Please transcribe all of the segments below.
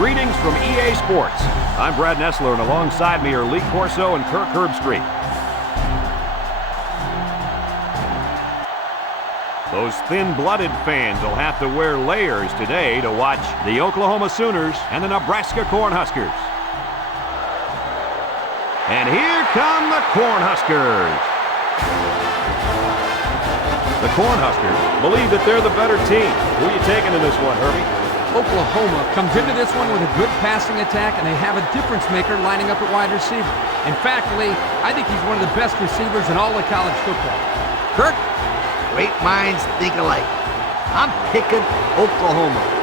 Greetings from EA Sports. I'm Brad Nessler, and alongside me are Lee Corso and Kirk Herbstreit. Those thin-blooded fans will have to wear layers today to watch the Oklahoma Sooners and the Nebraska Cornhuskers. And here come the Cornhuskers. The Cornhuskers believe that they're the better team. Who are you taking in this one, Herbie? Oklahoma comes into this one with a good passing attack, and they have a difference maker lining up at wide receiver. In fact, Lee, I think he's one of the best receivers in all of college football. Kirk? Great minds think alike. I'm picking Oklahoma.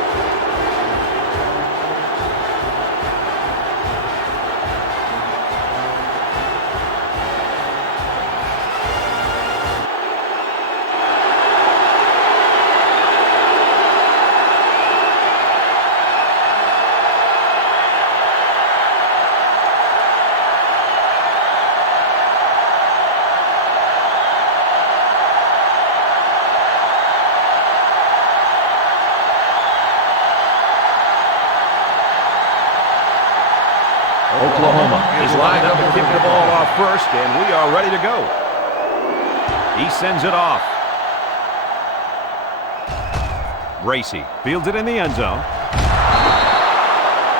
Oklahoma is lined up to kick the ball off first, and we are ready to go. He sends it off. Gracie fields it in the end zone.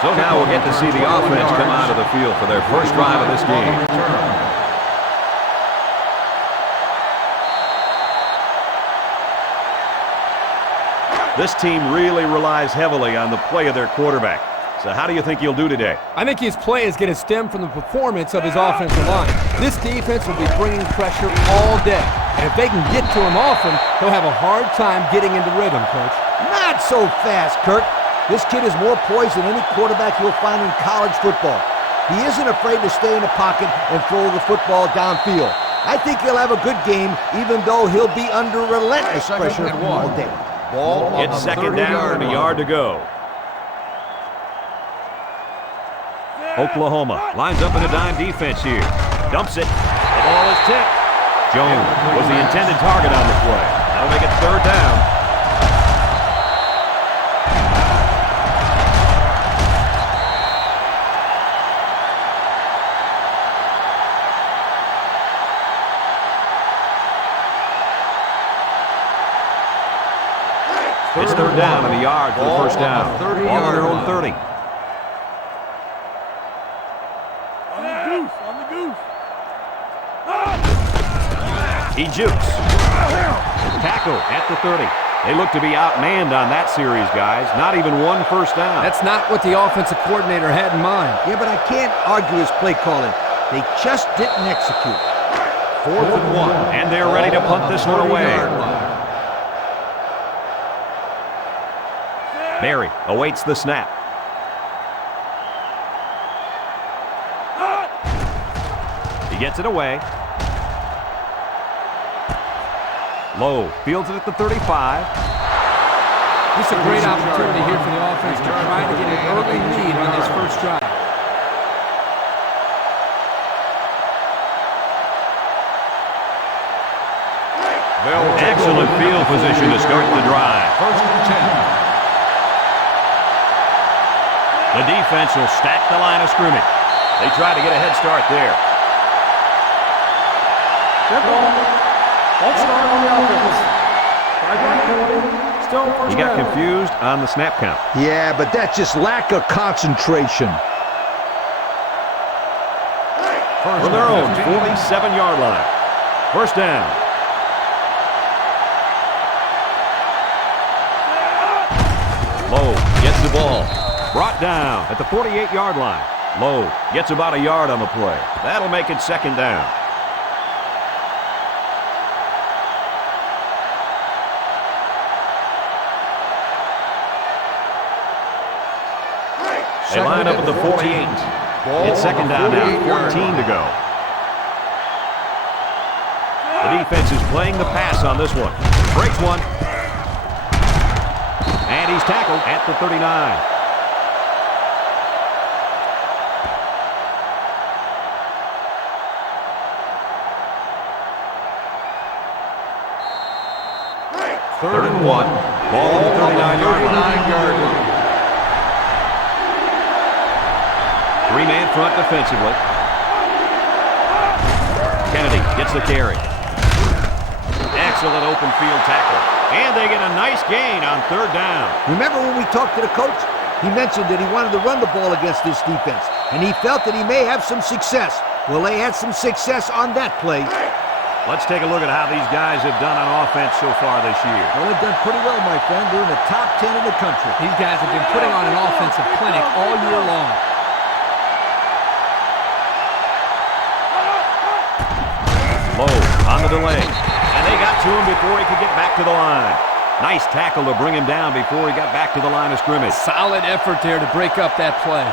So now we'll get to see the offense come out of the field for their first drive of this game. This team really relies heavily on the play of their quarterback. So how do you think he'll do today? I think his play is going to stem from the performance of his offensive line. This defense will be bringing pressure all day. And if they can get to him often, he'll have a hard time getting into rhythm, Coach. Not so fast, Kirk. This kid is more poised than any quarterback you'll find in college football. He isn't afraid to stay in the pocket and throw the football downfield. I think he'll have a good game, even though he'll be under relentless pressure all day. It's second down and a yard to go. Oklahoma lines up in a dime defense here. Dumps it. The ball is tipped. Jones was the intended target on the play. That'll make it third down. It's third down and a yard for the first down. Ball on their own 30. He jukes. Tackle at the 30. They look to be outmanned on that series, guys. Not even one first down. That's not what the offensive coordinator had in mind. Yeah, but I can't argue his play calling. They just didn't execute. 4th and 1. And they're ready to punt this one away. Berry awaits the snap. He gets it away. Lowe fields it at the 35. This is a great opportunity here for the offense to try to get an early lead on this first drive. Excellent field position to start the drive. First and 10. The defense will stack the line of scrimmage. They try to get a head start there. Good ball. Let's start on the offense. 5-yard penalty. Still first He got down. confused on the snap count. Yeah, but that's just lack of concentration. From their own 47-yard line. First down. Lowe gets the ball. Brought down at the 48-yard line. Lowe gets about a yard on the play. That'll make it second down. They line up at the 48. It's second down now, 14 to go. The defense is playing the pass on this one. Breaks one. And he's tackled at the 39. Third and 1. Ball at the 39-yard line. Three-man front defensively. Kennedy gets the carry. Excellent open field tackle. And they get a nice gain on third down. Remember when we talked to the coach? He mentioned that he wanted to run the ball against this defense, and he felt that he may have some success. Well, they had some success on that play. Let's take a look at how these guys have done on offense so far this year. Well, they've done pretty well, my friend. They're in the top 10 in the country. These guys have been putting on an offensive clinic all year long. Low on the delay. And they got to him before he could get back to the line. Nice tackle to bring him down before he got back to the line of scrimmage. Solid effort there to break up that play.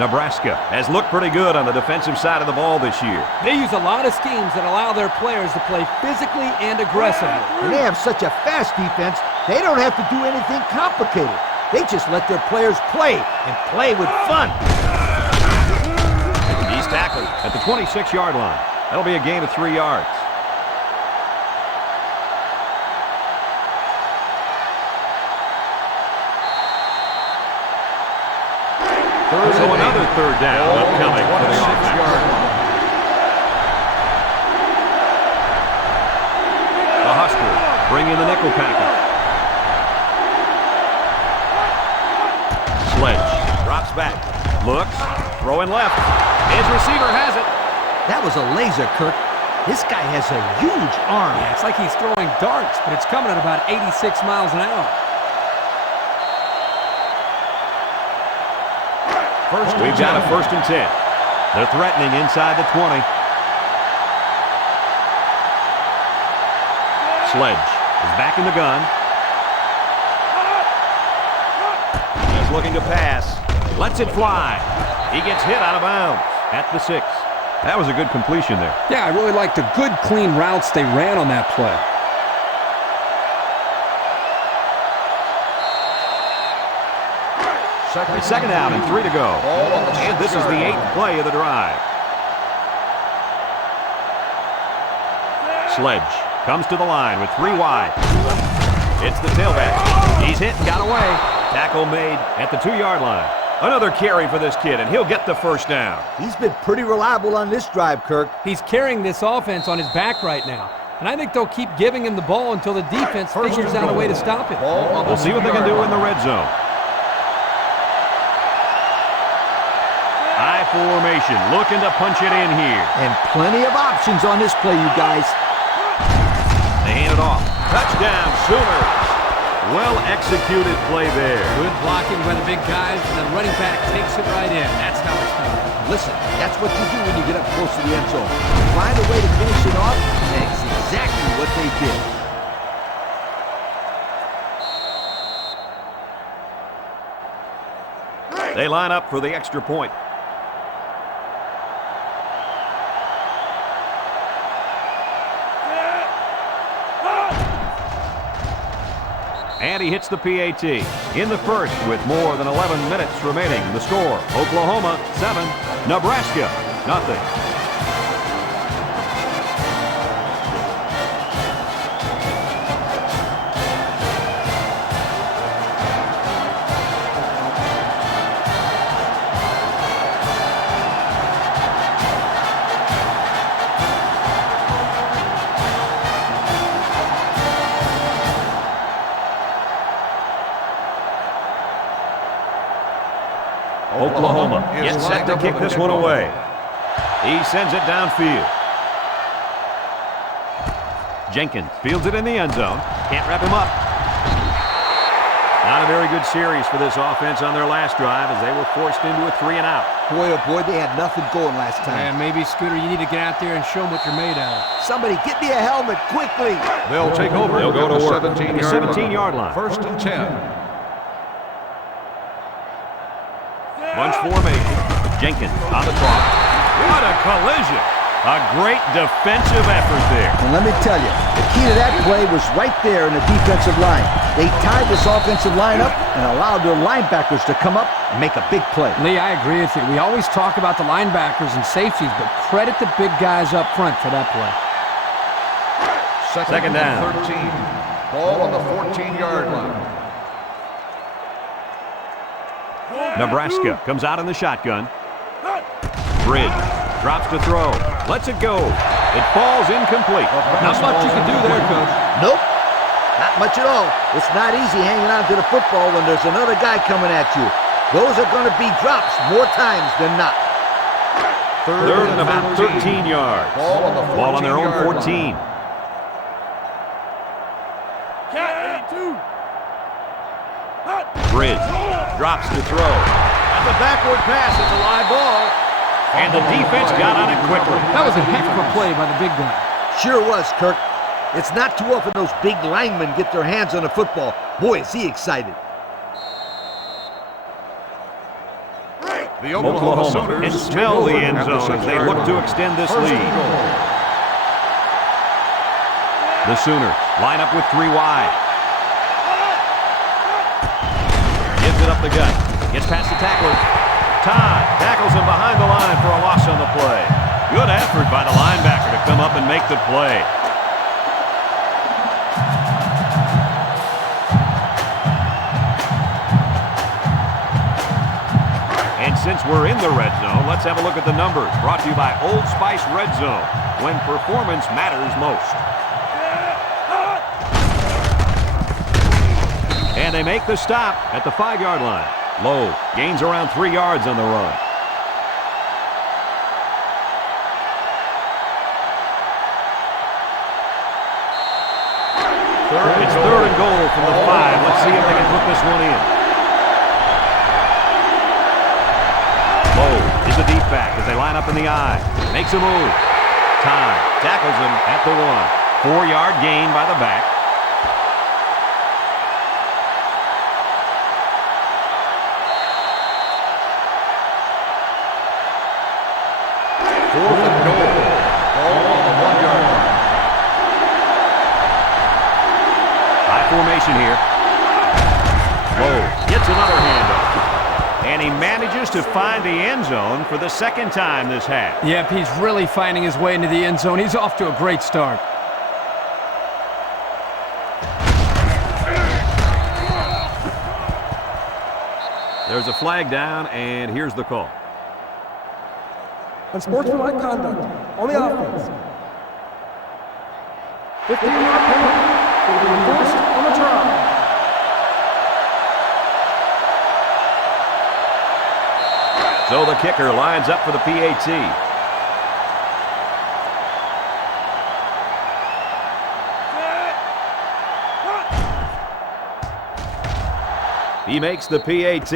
Nebraska has looked pretty good on the defensive side of the ball this year. They use a lot of schemes that allow their players to play physically and aggressively. And they have such a fast defense, they don't have to do anything complicated. They just let their players play, and play with fun. He's tackled at the 26-yard line. That'll be a gain of 3 yards. So another third down upcoming for the offense. The Huskers bring in the nickel package. Sledge drops back, looks, throwing left. His receiver has it. That was a laser, Kirk. This guy has a huge arm. Yeah, it's like he's throwing darts, but it's coming at about 86 miles an hour. We've got a 1st and 10. They're threatening inside the 20. Sledge is back in the gun. He's looking to pass. Lets it fly. He gets hit out of bounds at the 6. That was a good completion there. Yeah, I really liked the good, clean routes they ran on that play. It's 2nd down and 3 to go. And this is the 8th play of the drive. Sledge comes to the line with 3 wide. It's the tailback. He's hit and got away. Tackle made at the 2-yard line. Another carry for this kid, and he'll get the 1st down. He's been pretty reliable on this drive, Kirk. He's carrying this offense on his back right now. And I think they'll keep giving him the ball until the defense figures out a way to stop him. We'll see what they can do in the red zone. High formation, looking to punch it in here. And plenty of options on this play, you guys. They hand it off. Touchdown, Sooners. Well-executed play there. Good blocking by the big guys, and the running back takes it right in. That's how it's done. Listen, that's what you do when you get up close to the end zone. Find a way to finish it off, and that's exactly what they did. They line up for the extra point. And he hits the PAT in the 1st with more than 11 minutes remaining. The score, Oklahoma 7, Nebraska nothing. Oklahoma gets set to kick this one away. He sends it downfield. Jenkins fields it in the end zone. Can't wrap him up. Not a very good series for this offense on their last drive as they were forced into a 3-and-out. Boy, oh boy, they had nothing going last time. And maybe, Scooter, you need to get out there and show them what you're made out of. Somebody get me a helmet quickly. They'll take over. They'll go to work at the 17-yard line. 1st and 10. Bunch formation. Jenkins on the clock. What a collision. A great defensive effort there. And let me tell you, the key to that play was right there in the defensive line. They tied this offensive line up and allowed their linebackers to come up and make a big play. Lee, I agree with you. We always talk about the linebackers and safeties, but credit the big guys up front for that play. Second down. 13. Ball on the 14-yard line. Nebraska comes out in the shotgun. Bridge drops to throw. Lets it go. It falls incomplete. Not much you can do there, Coach. Nope. Not much at all. It's not easy hanging on to the football when there's another guy coming at you. Those are going to be drops more times than not. Third and about 13 yards. Ball on their own 14. Bridge drops to throw. And the backward pass is a live ball. And the defense got on it quickly. That was a heck of a play by the big guy. Sure was, Kirk. It's not too often those big linemen get their hands on the football. Boy, is he excited. The Oklahoma Sooners and smell the end zone as they look to extend this lead. The Sooners line up with 3 wide. Gives it up the gut. Gets past the tackler. Todd tackles him behind the line for a loss on the play. Good effort by the linebacker to come up and make the play. And since we're in the red zone, let's have a look at the numbers. Brought to you by Old Spice Red Zone, when performance matters most. And they make the stop at the 5-yard line. Lowe gains around 3 yards on the run. It's 3rd and goal from the 5. Let's see if they can put this one in. Lowe is a deep back as they line up in the I. Makes a move. Todd tackles him at the 1. 4-yard gain by the back. Formation here. Lowe gets another handoff. And he manages to find the end zone for the second time this half. Yep, he's really finding his way into the end zone. He's off to a great start. There's a flag down, and here's the call. Unsportsmanlike conduct on the offense. 15-yard penalty will be enforced on the try. So the kicker lines up for the PAT. He makes the PAT.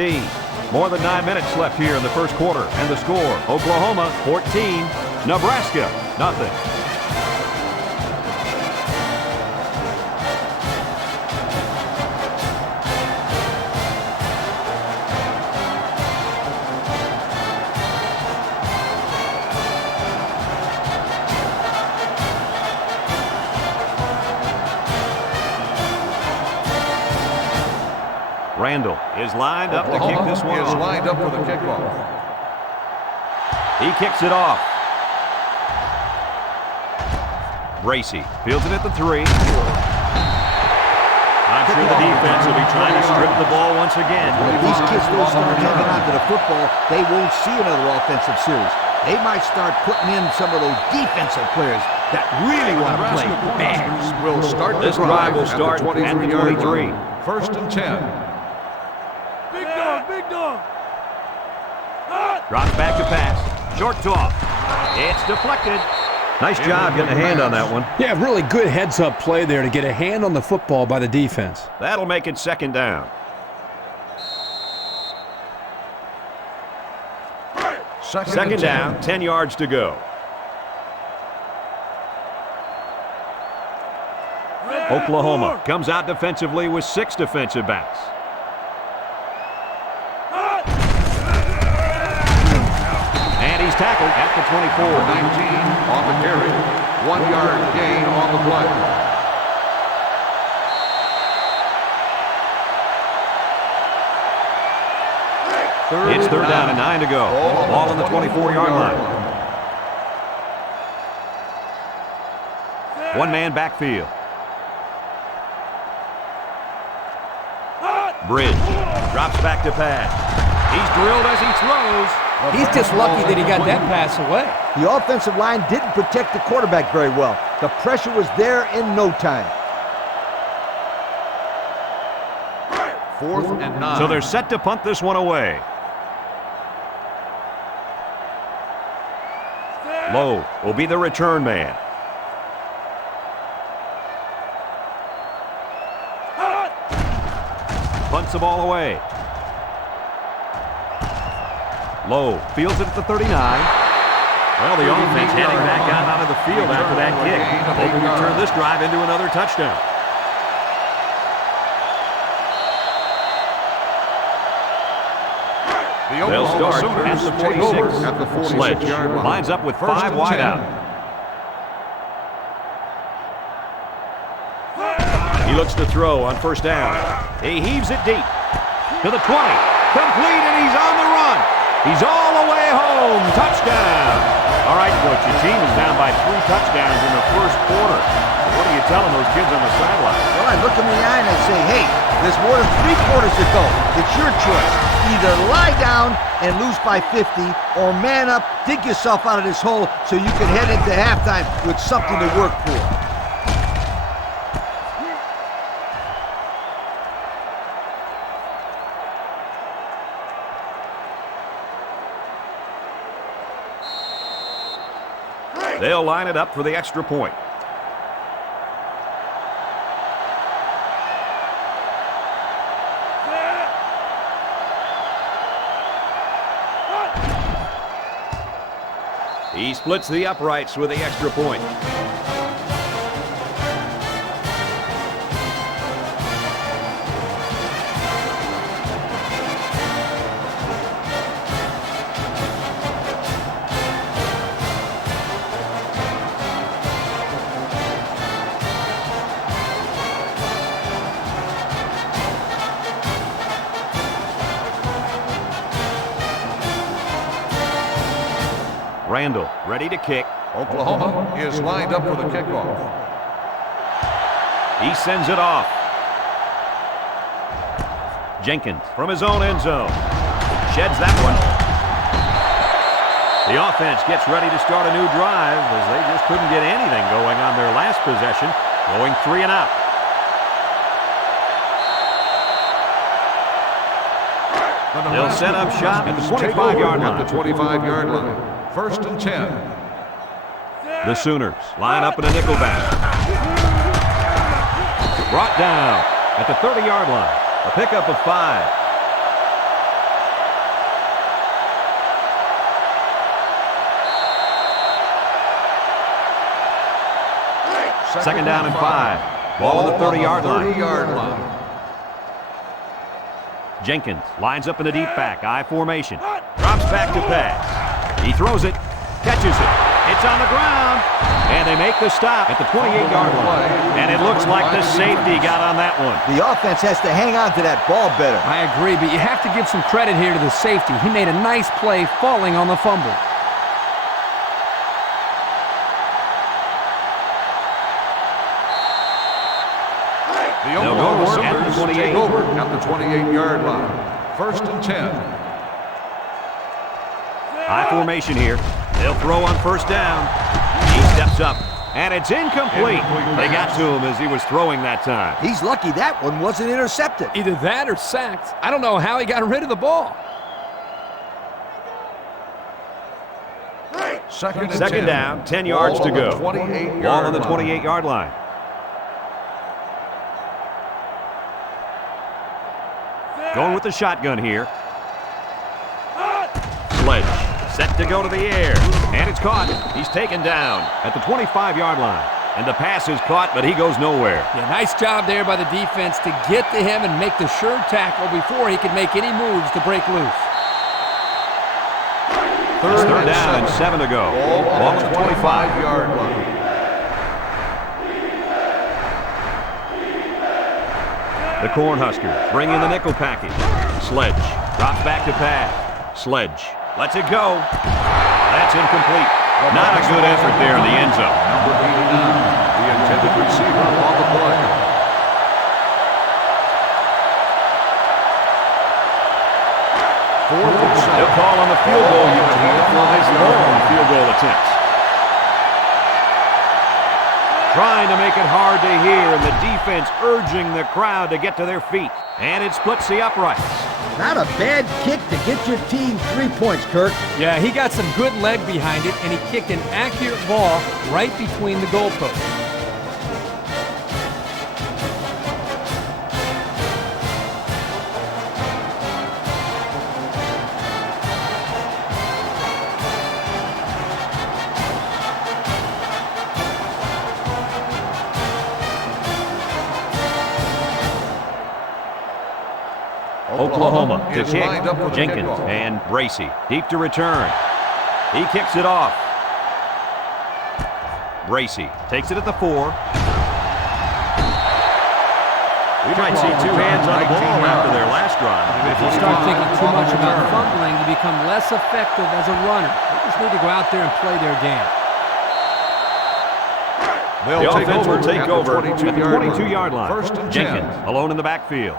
More than 9 minutes left here in the first quarter. And the score, Oklahoma 14, Nebraska nothing. Randall is lined up to kick this one. Is lined up for the kickoff. He kicks it off. Bracey fields it at the 3. I'm sure the defense will be trying to strip the ball once again. If these kids don't start hanging on to the football, they won't see another offensive series. They might start putting in some of those defensive players that really want to play. Cornhuskers will start This drive will start at the 23. 1st and 10. Big dog. Drops back to pass. Short toss. It's deflected. Nice job getting a hand on that one. Yeah, really good heads-up play there to get a hand on the football by the defense. That'll make it 2nd down. Second down, 10 yards to go. Oklahoma comes out defensively with 6 defensive backs. And he's tackled at the 24. 19 on the carry. 1-yard gain on the play. It's 3rd down and 9 to go. Ball on the 24-yard line. One-man backfield. Bridge drops back to pass. He's drilled as he throws. He's just lucky that he got that pass away. The offensive line didn't protect the quarterback very well. The pressure was there in no time. 4th and 9. So they're set to punt this one away. Lowe will be the return man. Punts the ball away. Lowe fields it at the 39. Well, the offense heading back out of the field after that kick. Hoping to turn this drive into another touchdown. They'll start at the 46. Sledge lines up with 5 wide out. He looks to throw on first down. He heaves it deep to the 20. Complete, and he's on the run. He's all the way home. Touchdown. All right, Coach, your team is down by 3 touchdowns in the first quarter. What are you telling those kids on the sideline? Well, I look them in the eye and I say, hey, there's more than 3 quarters to go. It's your choice. Either lie down and lose by 50, or man up, dig yourself out of this hole so you can head into halftime with something to work for. They'll line it up for the extra point. He splits the uprights with the extra point. Randall ready to kick. Oklahoma is lined up for the kickoff. He sends it off. Jenkins from his own end zone. Sheds that one. The offense gets ready to start a new drive as they just couldn't get anything going on their last possession, going 3 and out. They'll set up shop at the 25-yard line. At the 25-yard line. 1st and 10. The Sooners line up in a nickelback. Brought down at the 30-yard line. A pickup of 5. Second down and 5. Ball on the 30-yard line. Jenkins lines up in the deep back, I formation. Drops back to pass. He throws it, catches it. It's on the ground, and they make the stop at the 28-yard line. And it looks like the safety got on that one. The offense has to hang on to that ball better. I agree, but you have to give some credit here to the safety. He made a nice play falling on the fumble. They'll go to work at the 28. Over at the 28-yard line. 1st and 10. High formation here. They'll throw on first down. He steps up, and it's incomplete. They got to him as he was throwing that time. He's lucky that one wasn't intercepted. Either that or sacked. I don't know how he got rid of the ball. Second down, 10 yards to go. Ball on the 28-yard line. Going with the shotgun here. Sledge set to go to the air, and it's caught. He's taken down at the 25-yard line, and the pass is caught, but he goes nowhere. Yeah, nice job there by the defense to get to him and make the sure tackle before he could make any moves to break loose. Third down and 7 to go. Ball at the 25-yard line. The Cornhuskers bring in the nickel package. Sledge drops back to pass. Sledge lets it go. That's incomplete. Not a good effort there in the end zone. Number 89, the intended receiver on the play. 4th call on the field goal unit here for his long field goal attempts. Trying to make it hard to hear, and the defense urging the crowd to get to their feet. And it splits the uprights. Not a bad kick to get your team 3 points, Kirk. Yeah, he got some good leg behind it, and he kicked an accurate ball right between the goalposts. Oklahoma to is kick. lined up for the Jenkins kickoff. and Bracey deep to return. He kicks it off. Bracey takes it at the 4. We might see 2 hands on the ball after their last drive. If you start thinking too much about fumbling, you become less effective as a runner. They just need to go out there and play their game. The offense will take over at the 22-yard 22-yard line. First and 10. Jenkins alone in the backfield.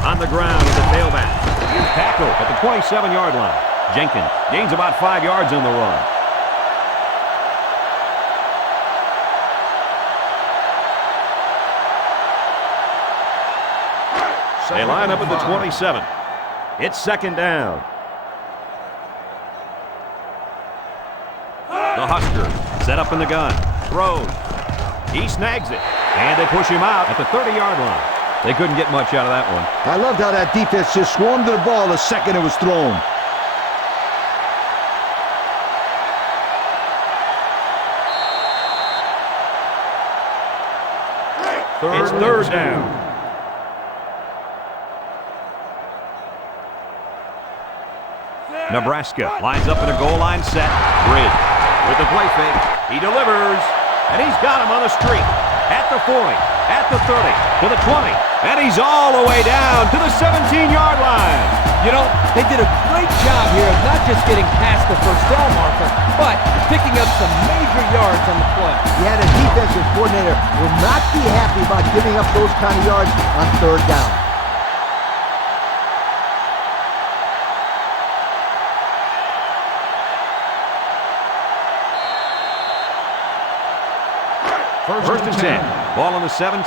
On the ground is the tailback. He's tackled at the 27-yard line. Jenkins gains about 5 yards on the run. They line up at the 27. It's second down. The Husker set up in the gun. Throws. He snags it. And they push him out at the 30-yard line. They couldn't get much out of that one. I loved how that defense just swarmed to the ball the second it was thrown. It's third down. Nebraska lines up in a goal line set. Bridge with the play fake. He delivers, and he's got him on the street. At the 40, at the 30, to the 20, and he's all the way down to the 17-yard line. You know, they did a great job here of not just getting past the first down marker, but picking up some major yards on the play. Yeah, the defensive coordinator will not be happy about giving up those kind of yards on third down. First and 10. Ball on the 17.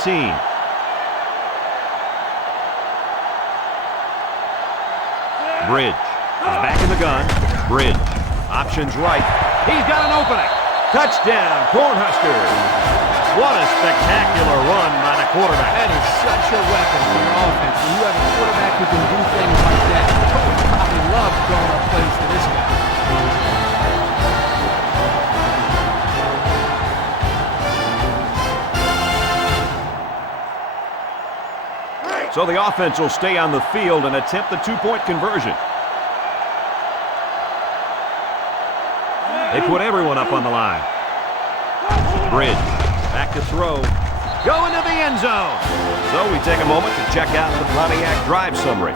Bridge is back in the gun. Bridge. Options right. He's got an opening. Touchdown, Cornhuskers. What a spectacular run by the quarterback. That is such a weapon for your offense. When you have a quarterback who can do things like that, coach probably loves throwing up plays to this guy. So the offense will stay on the field and attempt the 2-point conversion. They put everyone up on the line. Bridge, back to throw. Go into the end zone. So we take a moment to check out the Pontiac drive summary.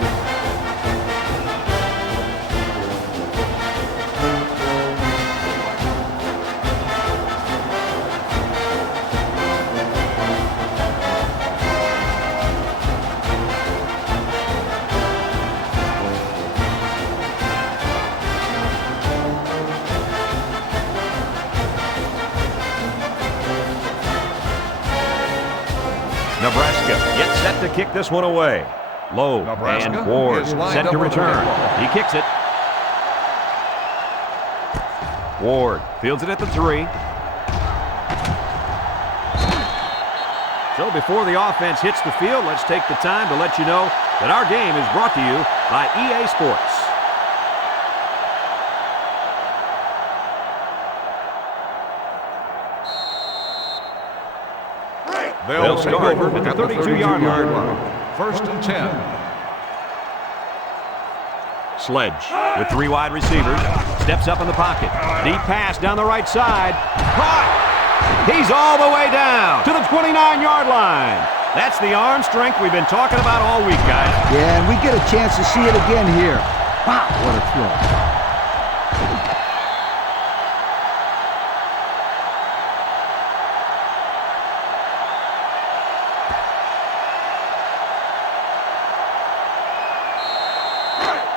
Nebraska gets set to kick this one away. Low Nebraska and Ward is lined set up to with the return. kickball. He kicks it. Ward fields it at the 3. So before the offense hits the field, let's take the time to let you know that our game is brought to you by EA Sports. They'll start over at the 32-yard line. First and 10. Sledge with 3 wide receivers. Steps up in the pocket. Deep pass down the right side. Caught! He's all the way down to the 29-yard line. That's the arm strength we've been talking about all week, guys. Yeah, and we get a chance to see it again here. Wow, what a throw.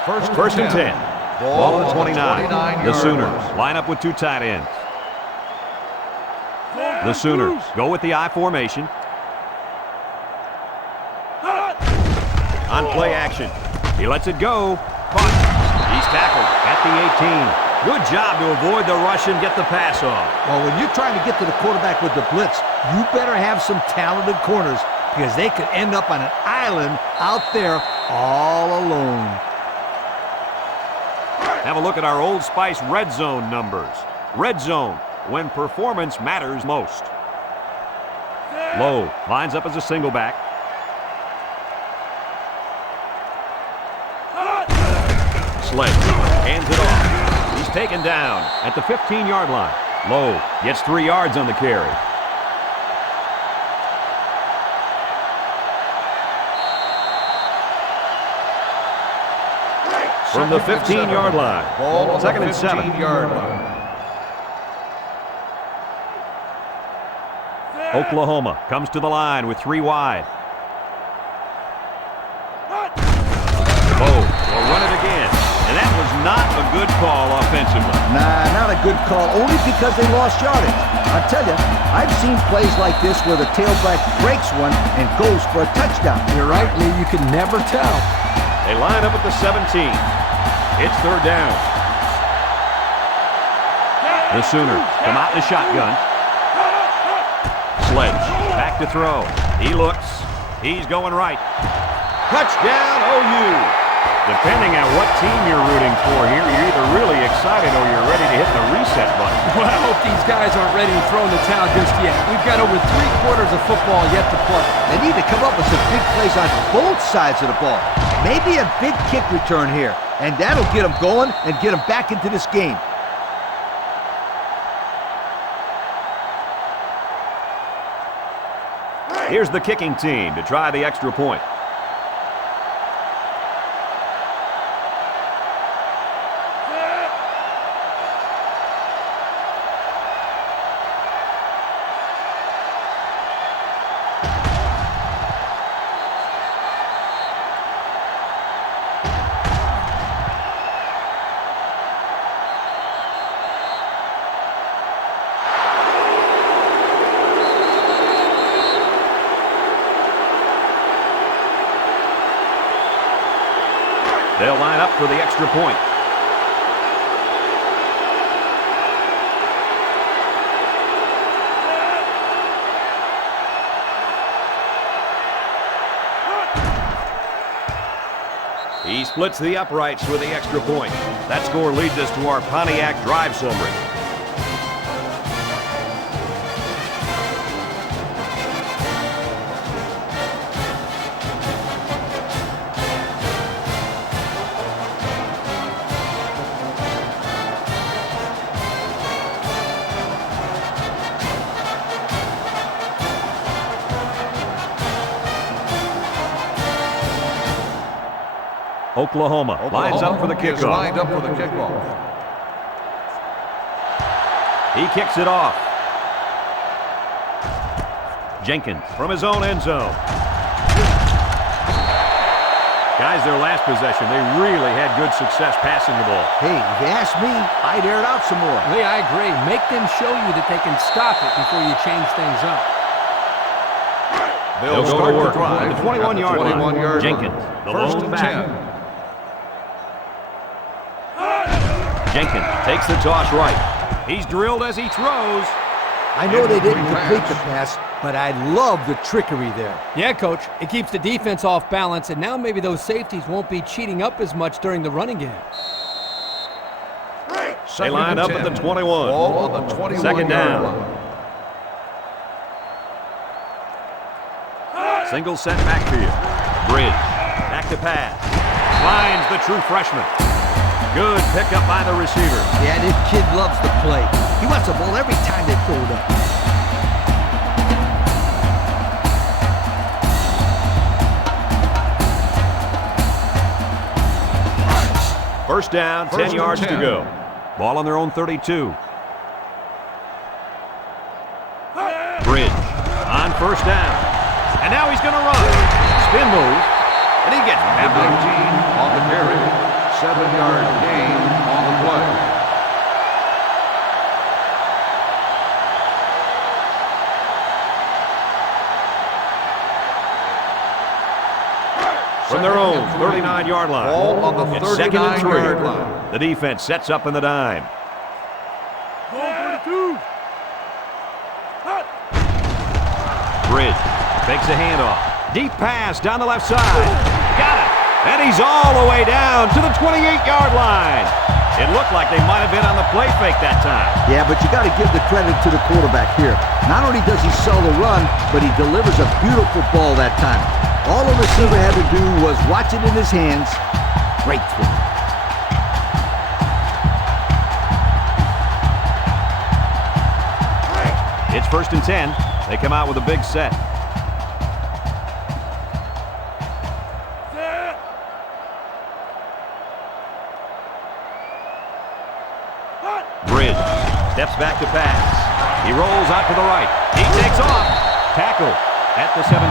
First and 10. Ball at 29. The Sooners line up with two tight ends. The Sooners go with the I formation. On play action. He lets it go. Caught. He's tackled at the 18. Good job to avoid the rush and get the pass off. Well, when you're trying to get to the quarterback with the blitz, you better have some talented corners because they could end up on an island out there all alone. Have a look at our Old Spice Red Zone numbers. Red Zone, when performance matters most. Lowe lines up as a single back. Sledge hands it off. He's taken down at the 15-yard line. Lowe gets 3 yards on the carry. From the 15-yard line. Ball on Second the and 7. 15-yard line. Oklahoma comes to the line with 3 wide. Lowe will run it again. And that was not a good call offensively. Nah, not a good call, only because they lost yardage. I'll tell you, I've seen plays like this where the tailback breaks one and goes for a touchdown. You're right, Lee. You can never tell. They line up at the 17. It's third down. The Sooners come out in the shotgun. Sledge back to throw. He looks. He's going right. Touchdown, OU. Depending on what team you're rooting for here, you're either really excited or you're ready to hit the reset button. Well, I hope these guys aren't ready to throw in the towel just yet. We've got over 3/4 of football yet to play. They need to come up with some big plays on both sides of the ball. Maybe a big kick return here, and that'll get them going and get them back into this game. Here's the kicking team to try the extra point. They'll line up for the extra point. He splits the uprights for the extra point. That score leads us to our Pontiac drive summary. Oklahoma lines up for the kickoff. Lined up for the kickoff. He kicks it off. Jenkins from his own end zone. Guys, their last possession, they really had good success passing the ball. Hey, if you ask me, I'd air it out some more. Lee, I agree. Make them show you that they can stop it before you change things up. They'll go to work at the 21-yard line. Jenkins, the lone back. Jenkins takes the toss right. He's drilled as he throws. I know they didn't complete the pass, but I love the trickery there. Yeah, Coach. It keeps the defense off balance, and now maybe those safeties won't be cheating up as much during the running game. They line up at the 21. Ball on the 21 Second down. line. Single set backfield. Bridge. Back to pass. Finds the true freshman. Good pickup by the receiver. Yeah, this kid loves to play. He wants the ball every time they throw it up. First down, 10 yards to go. Ball on their own 32. Bridge on first down. And now he's going to run. Spin move. And he gets At 19 on the carry. 7-yard gain on the play. From their own 39-yard line. Ball on the It's 39-yard line. The defense sets up in the dime. Bridge takes a handoff. Deep pass down the left side. Got it. And he's all the way down to the 28-yard line. It looked like they might have been on the play fake that time. Yeah, but you got to give the credit to the quarterback here. Not only does he sell the run, but he delivers a beautiful ball that time. All the receiver had to do was watch it in his hands. Great throw. It's 1st and 10. They come out with a big set. Bridge steps back to pass. He rolls out to the right. He takes off. Tackle at the 17.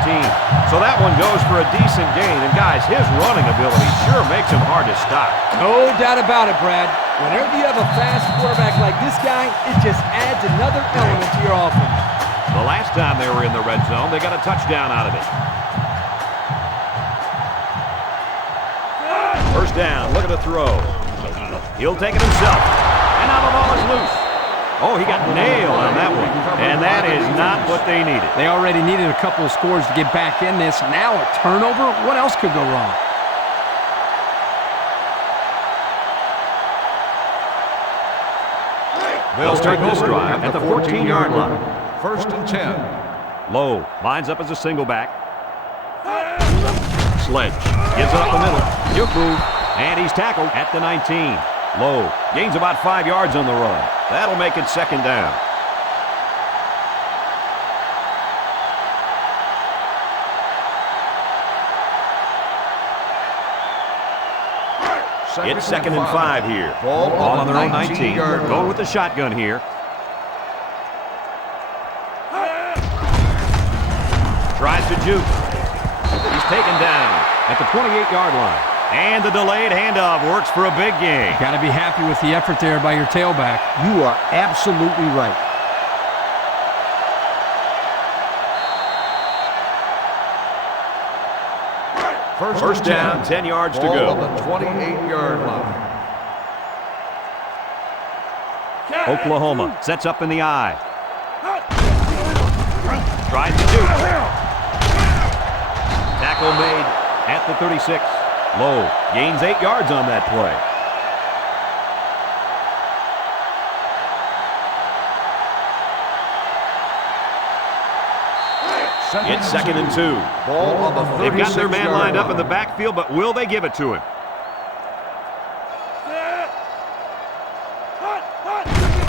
So that one goes for a decent gain. And guys, his running ability sure makes him hard to stop. No doubt about it, Brad. Whenever you have a fast quarterback like this guy, it just adds another element to your offense. The last time they were in the red zone, they got a touchdown out of it. First down, look at the throw. He'll take it himself. And now the ball is loose. Oh, he got nailed on that one. And that is not what they needed. They already needed a couple of scores to get back in this. Now a turnover? What else could go wrong? They'll start this drive at the 14-yard line. 1st and 10. Lowe lines up as a single back. Sledge gives it up the middle. He'll move. And he's tackled at the 19. Lowe gains about 5 yards on the run. That'll make it 2nd down. It's 2nd and 5 here. Ball on their own 19. 19-yard Going with the shotgun here. Tries to juke. He's taken down at the 28-yard line. And the delayed handoff works for a big gain. Got to be happy with the effort there by your tailback. You are absolutely right. First down, 10 yards to go. On the 28-yard line. Oklahoma sets up in the eye. Tries to juke. Tackle made at the 36. Lowe gains 8 yards on that play. It's 2nd and 2. Ball on the 36-yard line. They've got their man lined up in the backfield, but will they give it to him?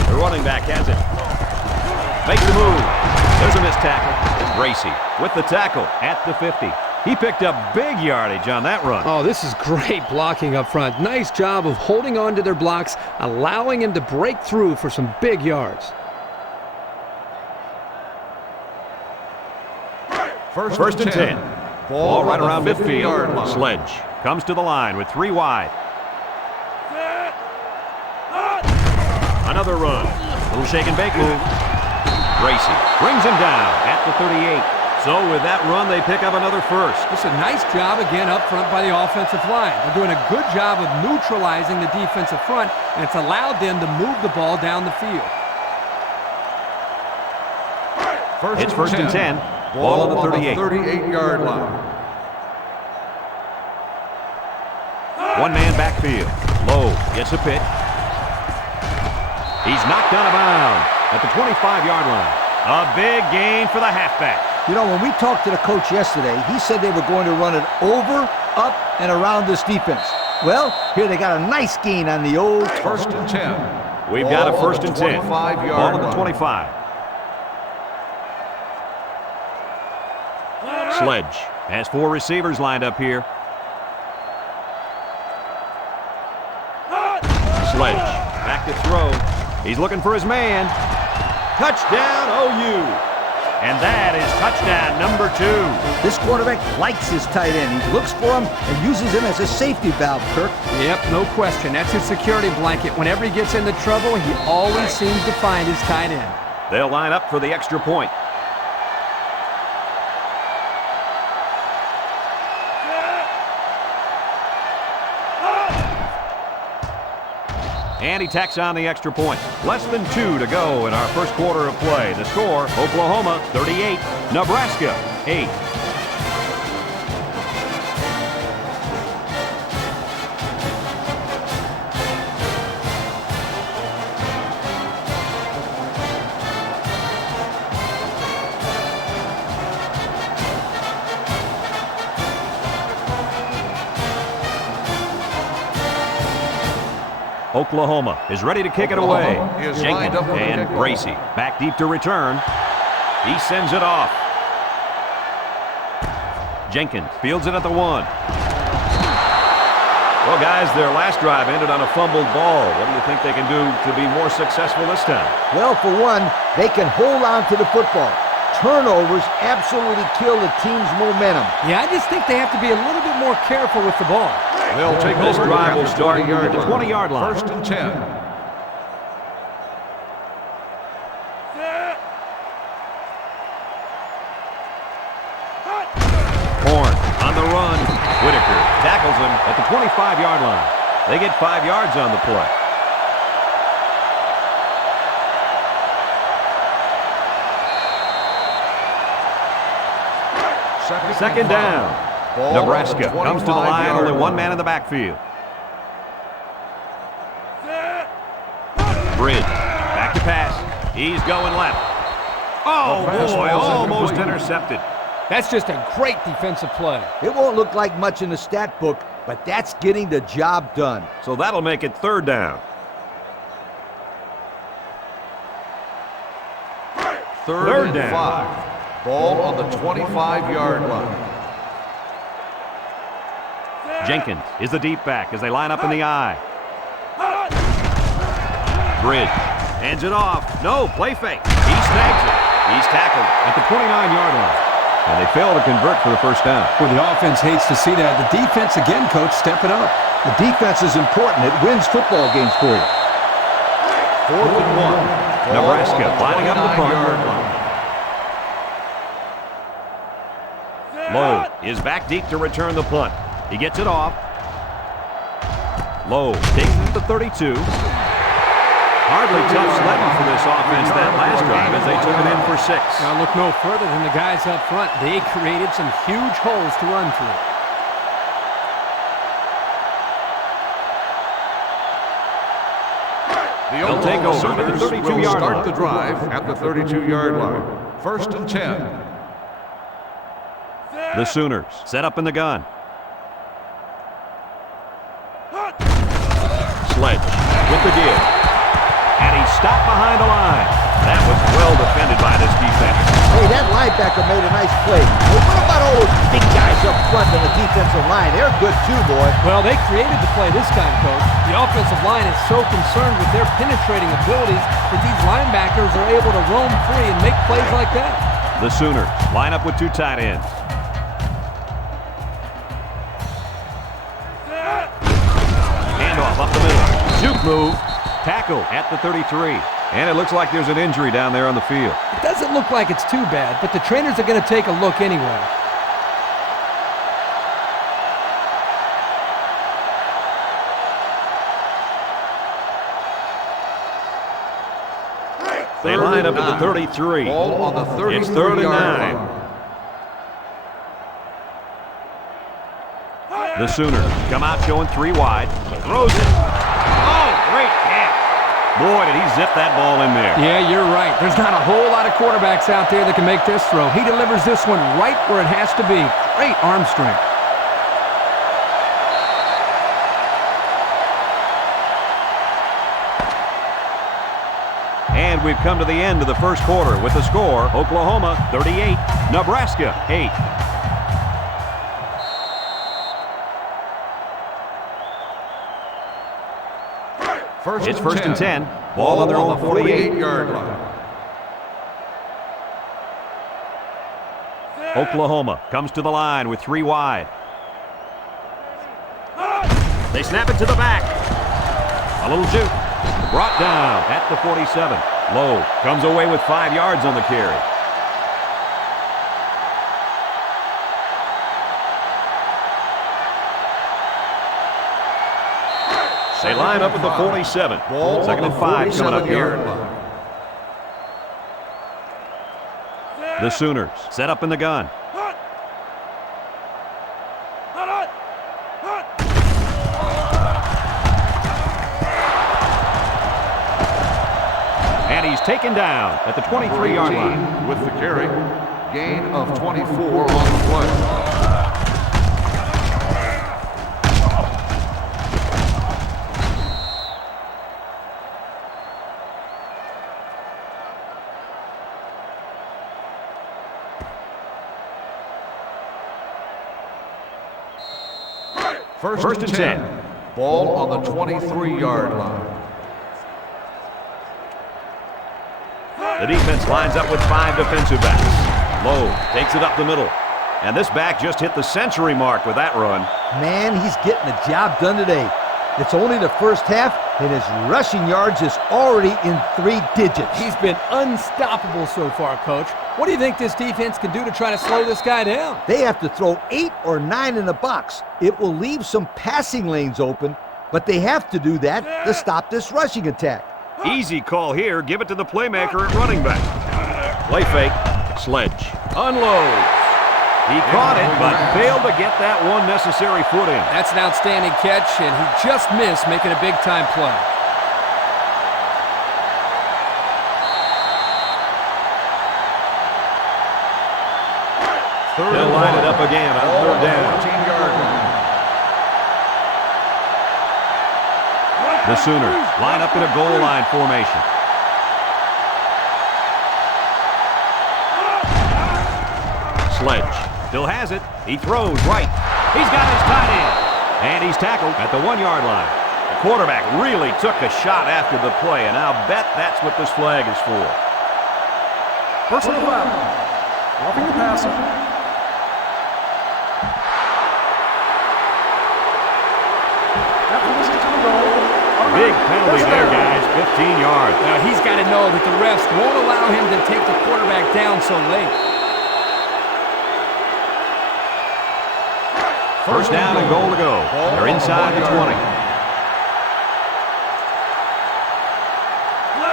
The running back has it. Makes the move. There's a missed tackle. Gracie with the tackle at the 50. He picked up big yardage on that run. Oh, this is great blocking up front. Nice job of holding on to their blocks, allowing him to break through for some big yards. First and 10. Ball right on the around 50-yard midfield. line. Sledge comes to the line with 3 wide. Another run. Little shake and bake move. Gracie brings him down at the 38. So with that run, they pick up another first. It's a nice job again up front by the offensive line. They're doing a good job of neutralizing the defensive front, and it's allowed them to move the ball down the field. It's 1st and 10. Ball on the 38. 38-yard line. One man backfield. Lowe gets a pitch. He's knocked out of bounds at the 25-yard line. A big gain for the halfback. You know, when we talked to the coach yesterday, he said they were going to run it over, up, and around this defense. Well, here they got a nice gain on the old 1st and 10. We've got a Ball 1st on and the 10. 25-yard Ball on the line. 25. Sledge has 4 receivers lined up here. Sledge back to throw. He's looking for his man. Touchdown, OU. And that is touchdown number 2. This quarterback likes his tight end. He looks for him and uses him as a safety valve, Kirk. Yep, no question. That's his security blanket. Whenever he gets into trouble, he always seems to find his tight end. They'll line up for the extra point. And he tacks on the extra point. Less than 2 to go in our first quarter of play. The score, Oklahoma 38, Nebraska 8. Oklahoma is ready to kick it away. Jenkins and Bracey back deep to return. He sends it off. Jenkins fields it at the 1. Well, guys, their last drive ended on a fumbled ball. What do you think they can do to be more successful this time? Well, for one, they can hold on to the football. Turnovers absolutely kill the team's momentum. Yeah, I just think they have to be a little bit more careful with the ball. They'll take This over drive will at the start 20-yard at the line. 20-yard line. First and 10. Horn on the run. Whitaker tackles him at the 25-yard line. They get 5 yards on the play. Second down. Ball Nebraska on the comes to the line, 25-yard only one line. man in the backfield. Bridge, back to pass. He's going left. Oh, The pass boy, ball's almost incomplete. intercepted. That's just a great defensive play. It won't look like much in the stat book, but that's getting the job done. So that'll make it third down. Third and down. 5. Ball on the 25-yard line. Jenkins is the deep back as they line up in the I. Bridge hands it off. No, play fake. He snags it. He's tackled at the 29-yard line. And they fail to convert for the first down. Well, the offense hates to see that. The defense, again, coach, stepping up. The defense is important. It wins football games for you. Fourth and 1. Nebraska lining up the punt. 29-yard line. Lowe is back deep to return the punt. He gets it off. Lowe takes it to the 32. Hardly tough sledding for this offense that last drive as they took it in for 6. Now look no further than the guys up front. They created some huge holes to run through. They'll take over at the 32-yard line. Start the drive at the 32-yard line. First and 10. The Sooners set up in the gun. Sledge with the give. And he's stopped behind the line. That was well defended by this defense. Hey, that linebacker made a nice play. Hey, what about all those big guys up front on the defensive line? They're good too, boy. Well, they created the play this time, coach. The offensive line is so concerned with their penetrating abilities that these linebackers are able to roam free and make plays like that. The Sooners line up with 2 tight ends. Handoff up the middle. Juke move. Tackle at the 33. And it looks like there's an injury down there on the field. It doesn't look like it's too bad, but the trainers are going to take a look anyway. They line up at the 33. Ball on the 33-yard It's 3rd and 9. line. The Sooners come out showing 3 wide. Throws it. Oh, great catch. Boy, did he zip that ball in there. Yeah, you're right. There's not a whole lot of quarterbacks out there that can make this throw. He delivers this one right where it has to be. Great arm strength. And we've come to the end of the first quarter with the score, Oklahoma 38, Nebraska 8. It's first and 10. Ball on their own 48. 48-yard line. Oklahoma comes to the line with 3 wide. They snap it to the back. A little juke. Brought down at the 47. Lowe comes away with 5 yards on the carry. They line up at the 47. Ball 2nd and 5 coming up here. The Sooners set up in the gun. And he's taken down at the 23-yard line. With the carry. Gain of 24 on the play. First and 10. Ball on the 23-yard line. The defense lines up with 5 defensive backs. Lowe takes it up the middle. And this back just hit the century mark with that run. Man, he's getting the job done today. It's only the first half, and his rushing yards is already in 3 digits. He's been unstoppable so far, Coach. What do you think this defense can do to try to slow this guy down? They have to throw 8 or 9 in the box. It will leave some passing lanes open, but they have to do that to stop this rushing attack. Easy call here. Give it to the playmaker at running back. Play fake. Sledge. Unloads. He caught it, but failed to get that one necessary foot in. That's an outstanding catch, and he just missed making a big-time play. They'll line it up again on 3rd down. 14-yard line. The Sooners line up in a goal line formation. Sledge still has it. He throws right. He's got his tight end. And he's tackled at the 1-yard line. The quarterback really took a shot after the play, and I'll bet that's what this flag is for. Personal foul. Roughing the passer. After this is to the goal. Big penalty there, guys. 15 yards. Now, he's got to know that the refs won't allow him to take the quarterback down so late. First down and goal to go. They're inside the 20.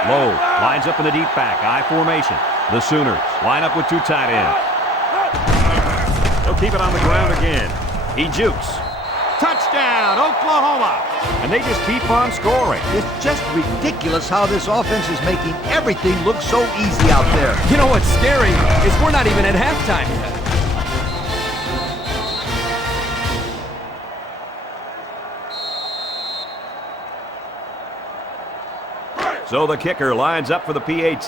Lowe lines up in the deep back, I formation. The Sooners line up with 2 tight ends. They'll keep it on the ground again. He jukes. Touchdown, Oklahoma! And they just keep on scoring. It's just ridiculous how this offense is making everything look so easy out there. You know what's scary is we're not even at halftime yet. So the kicker lines up for the PAT.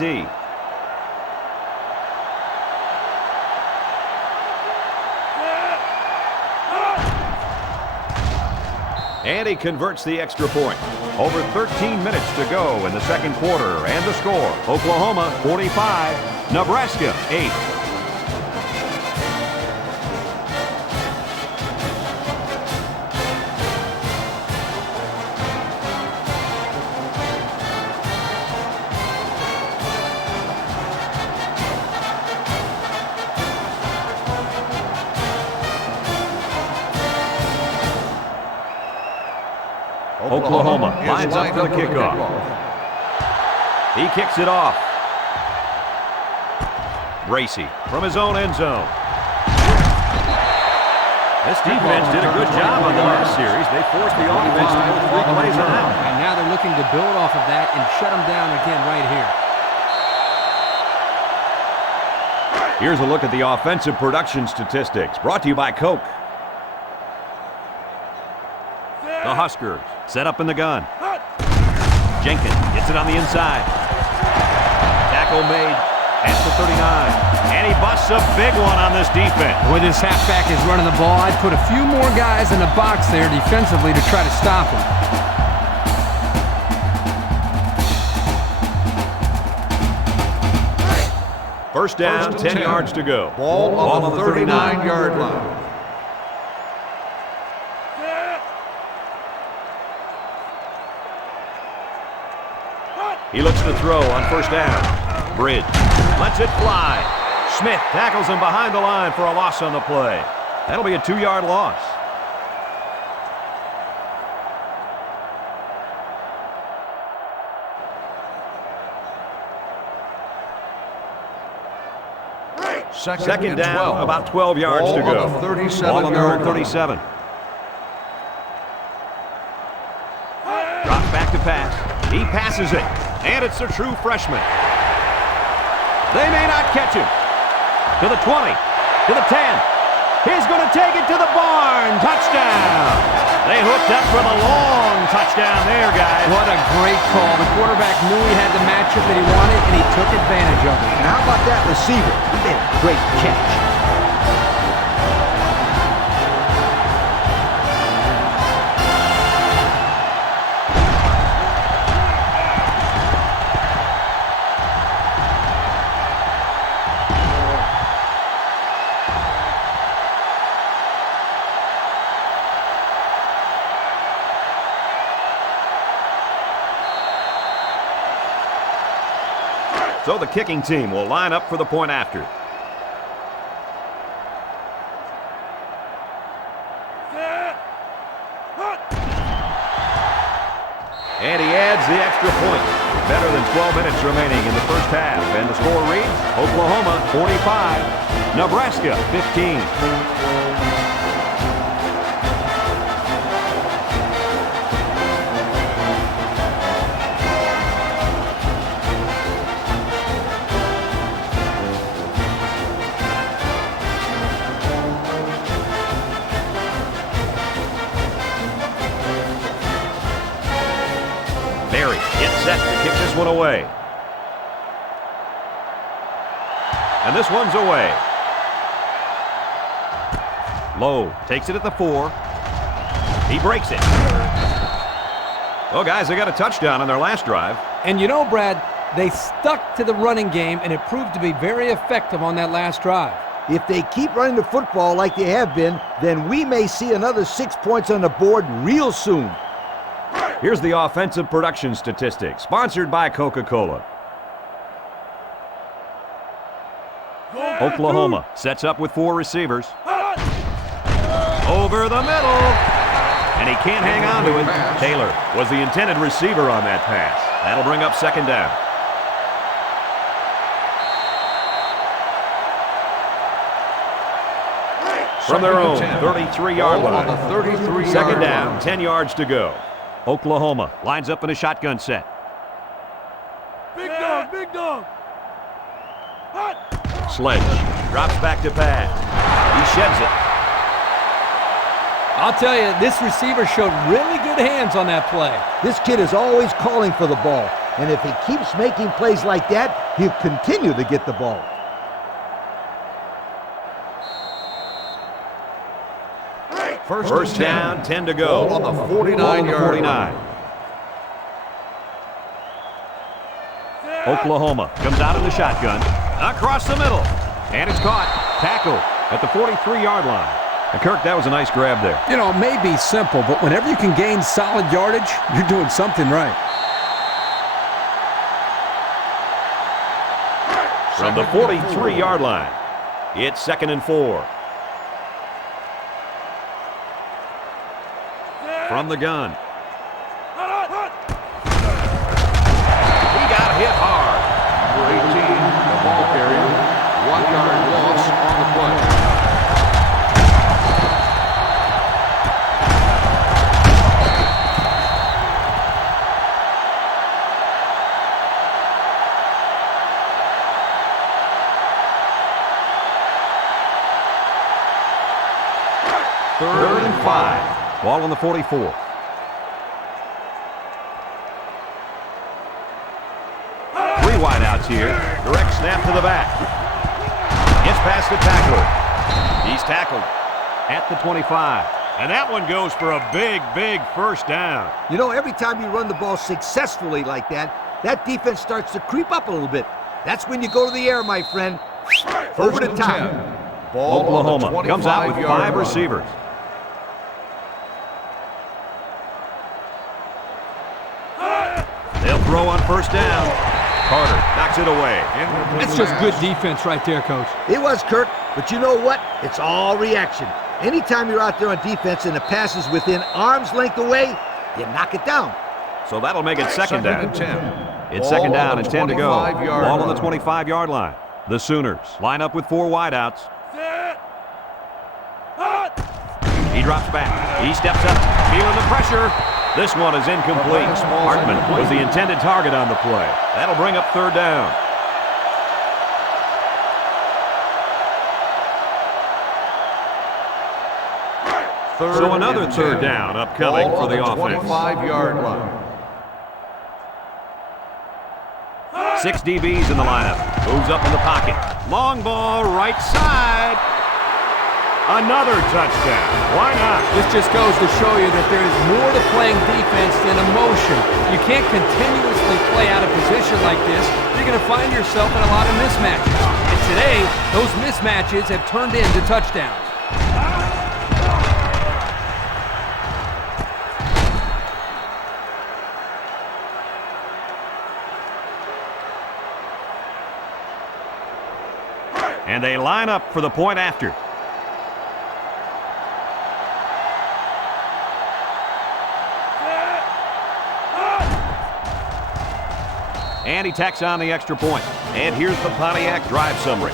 And he converts the extra point. Over 13 minutes to go in the 2nd quarter, and the score, Oklahoma 45, Nebraska 8. Oklahoma lines up for the kickoff. He kicks it off. Bracey from his own end zone. This defense did a good job on the last series. They forced the offense to go 3 plays and out. And now they're looking to build off of that and shut them down again right here. Here's a look at the offensive production statistics, brought to you by Coke. The Huskers set up in the gun. Jenkins gets it on the inside. Tackle made at the 39. And he busts a big one on this defense. Boy, this halfback is running the ball. I'd put a few more guys in the box there defensively to try to stop him. First down, 10 yards to go. Ball on the 39-yard line. He looks to throw on first down. Bridge lets it fly. Smith tackles him behind the line for a loss on the play. That'll be a 2-yard loss. Second down, 12. about 12 yards Ball to go. on the 37 Ball on the yard 37. Drops back to pass. He passes it, and it's a true freshman. They may not catch him. To the 20, to the 10. He's going to take it to the barn. Touchdown. They hooked up for the long touchdown there, guys. What a great call. The quarterback knew he had the matchup that he wanted, and he took advantage of it. And how about that receiver? He made a great catch. So the kicking team will line up for the point after. And he adds the extra point. Better than 12 minutes remaining in the first half. And the score reads, Oklahoma 45, Nebraska 15. Set to kick this one away. And this one's away. Lowe takes it at the 4. He breaks it. Well, guys, they got a touchdown on their last drive. And you know, Brad, they stuck to the running game, and it proved to be very effective on that last drive. If they keep running the football like they have been, then we may see another 6 points on the board real soon. Here's the offensive production statistics, sponsored by Coca-Cola. Oklahoma sets up with 4 receivers. Over the middle. And he can't hang on to it. Taylor was the intended receiver on that pass. That'll bring up second down. From their own 33-yard line. Second down, 10 yards to go. Oklahoma lines up in a shotgun set. Big dog, big dog. Sledge drops back to pass. He sheds it. I'll tell you, this receiver showed really good hands on that play. This kid is always calling for the ball, and if he keeps making plays like that, he'll continue to get the ball. First down, 10 to go. Ball on the 49-yard line. Oklahoma comes out in the shotgun. Across the middle. And it's caught. Tackle at the 43-yard line. And Kirk, that was a nice grab there. You know, it may be simple, but whenever you can gain solid yardage, you're doing something right. From the 43-yard line, it's 2nd and 4. From the gun. He got hit hard. Number 18, the ball carrier. 1-yard loss on the play. Third and 5. Ball on the 44. 3 wideouts here. Direct snap to the back. Gets past the tackler. He's tackled at the 25. And that one goes for a big, big first down. You know, every time you run the ball successfully like that, that defense starts to creep up a little bit. That's when you go to the air, my friend. Over the top. 10. Ball Oklahoma comes out with 5 receivers. They'll throw on first down. Carter knocks it away. That's just good defense right there, Coach. It was, Kirk, but you know what? It's all reaction. Anytime you're out there on defense and the pass is within arm's length away, you knock it down. So that'll make it second down. And 10. It's second Ball down on and the 10 to go. 25-yard Ball on the line. 25-yard line. The Sooners line up with 4 wideouts. He drops back. He steps up, feeling the pressure. This one is incomplete. Hartman was the intended target on the play. That'll bring up third down. So another third down upcoming for the offense. 25-yard line. 6 DBs in the lineup. Moves up in the pocket. Long ball, right side. Another touchdown. Why not? This just goes to show you that there is more to playing defense than emotion. You can't continuously play out of position like this. You're going to find yourself in a lot of mismatches. And today, those mismatches have turned into touchdowns. And they line up for the point after. And he tacks on the extra point. And here's the Pontiac drive summary.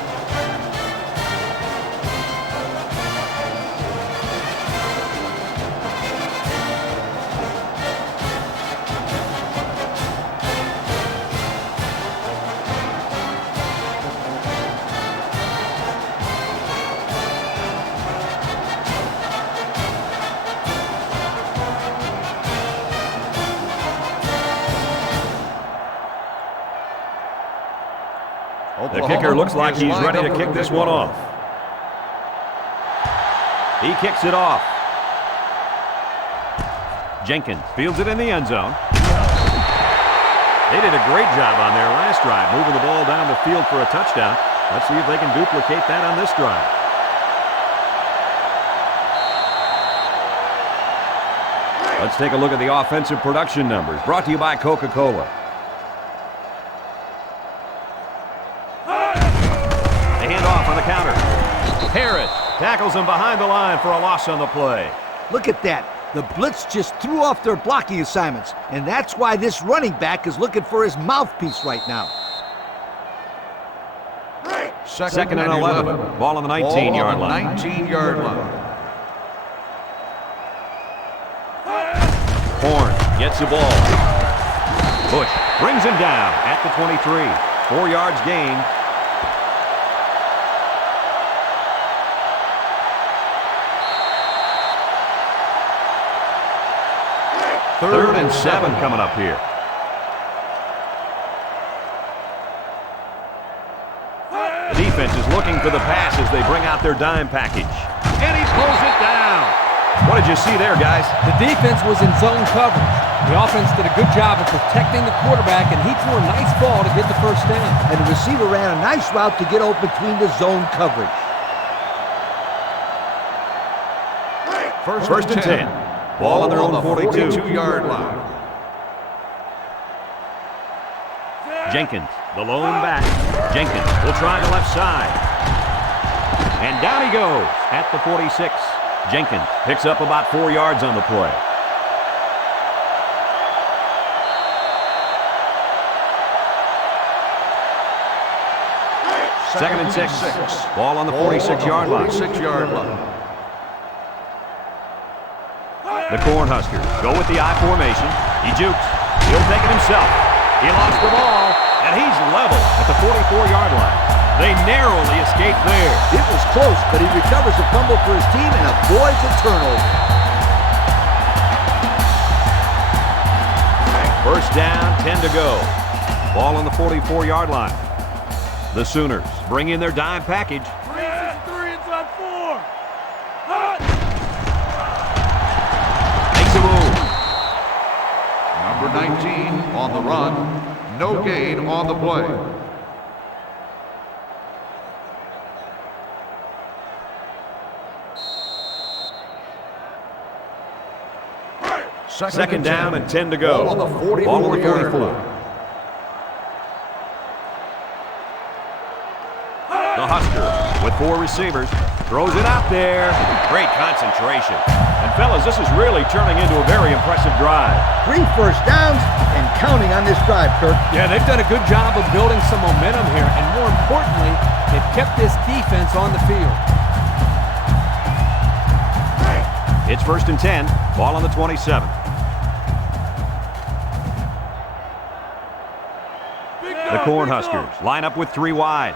The kicker looks like he's ready to kick this one off. He kicks it off. Jenkins fields it in the end zone. They did a great job on their last drive, moving the ball down the field for a touchdown. Let's see if they can duplicate that on this drive. Let's take a look at the offensive production numbers, brought to you by Coca-Cola. Counter. Harris tackles him behind the line for a loss on the play. Look at that. The blitz just threw off their blocking assignments, and that's why this running back is looking for his mouthpiece right now. Second and 11. Ball on the 19-yard line. 19-yard line. Horn gets the ball. Bush brings him down at the 23. 4 yards gained. Third and 7 coming up here. The defense is looking for the pass as they bring out their dime package. And he pulls it down. What did you see there, guys? The defense was in zone coverage. The offense did a good job of protecting the quarterback, and he threw a nice ball to get the first down. And the receiver ran a nice route to get open between the zone coverage. First and 10. Ball on their own 42-yard line. Jenkins, the lone back. Jenkins will try the left side. And down he goes at the 46. Jenkins picks up about 4 yards on the play. Second and 6. Ball on the 46-yard line. 46-yard line. The Cornhuskers go with the I formation. He jukes. He'll take it himself. He lost the ball, and he's level at the 44-yard line. They narrowly escaped there. It was close, but he recovers the fumble for his team and avoids a turnover. First down, 10 to go. Ball on the 44-yard line. The Sooners bring in their dime package. 3 inside 4. Number 19 on the run. No gain on the play. Second down and 10 to go. Ball on the 44. Ball on the 44. The Husker with 4 receivers. Throws it out there. Great concentration. And fellas, this is really turning into a very impressive drive. 3 first downs and counting on this drive, Kirk. Yeah, they've done a good job of building some momentum here, and more importantly, they've kept this defense on the field. It's 1st and 10. Ball on the 27. The Cornhuskers line up with 3 wide.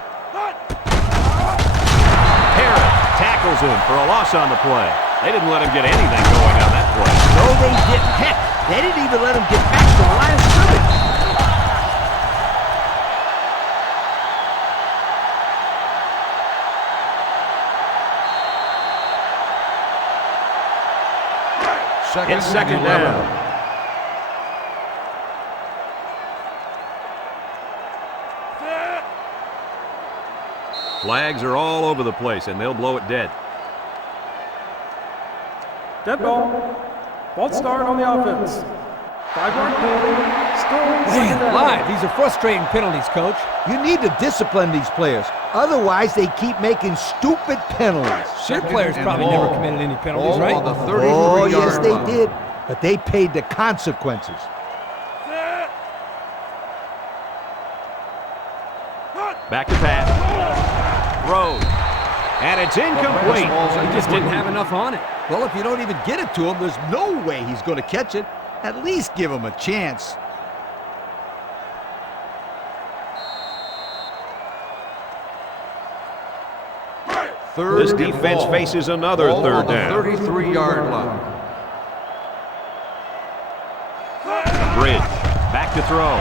Harris tackles him for a loss on the play. They didn't let him get anything going on that play. No, they didn't. Heck, they didn't even let him get back to the line of scrimmage. It's second down. Flags are all over the place, and they'll blow it dead. Dead ball. False start on the offense. 5-yard penalty. Still second down. Live, these are frustrating penalties, Coach. You need to discipline these players. Otherwise, they keep making stupid penalties. Your players probably never committed any penalties, Ball right? on the Oh, 33-yard yes, they line. did. But they paid the consequences. Back to pass. Throws. And it's incomplete. He just didn't have enough on it. Well, if you don't even get it to him, there's no way he's going to catch it. At least give him a chance. This defense faces another Ball third on the down. 33-yard line. Bridge. Back to throw.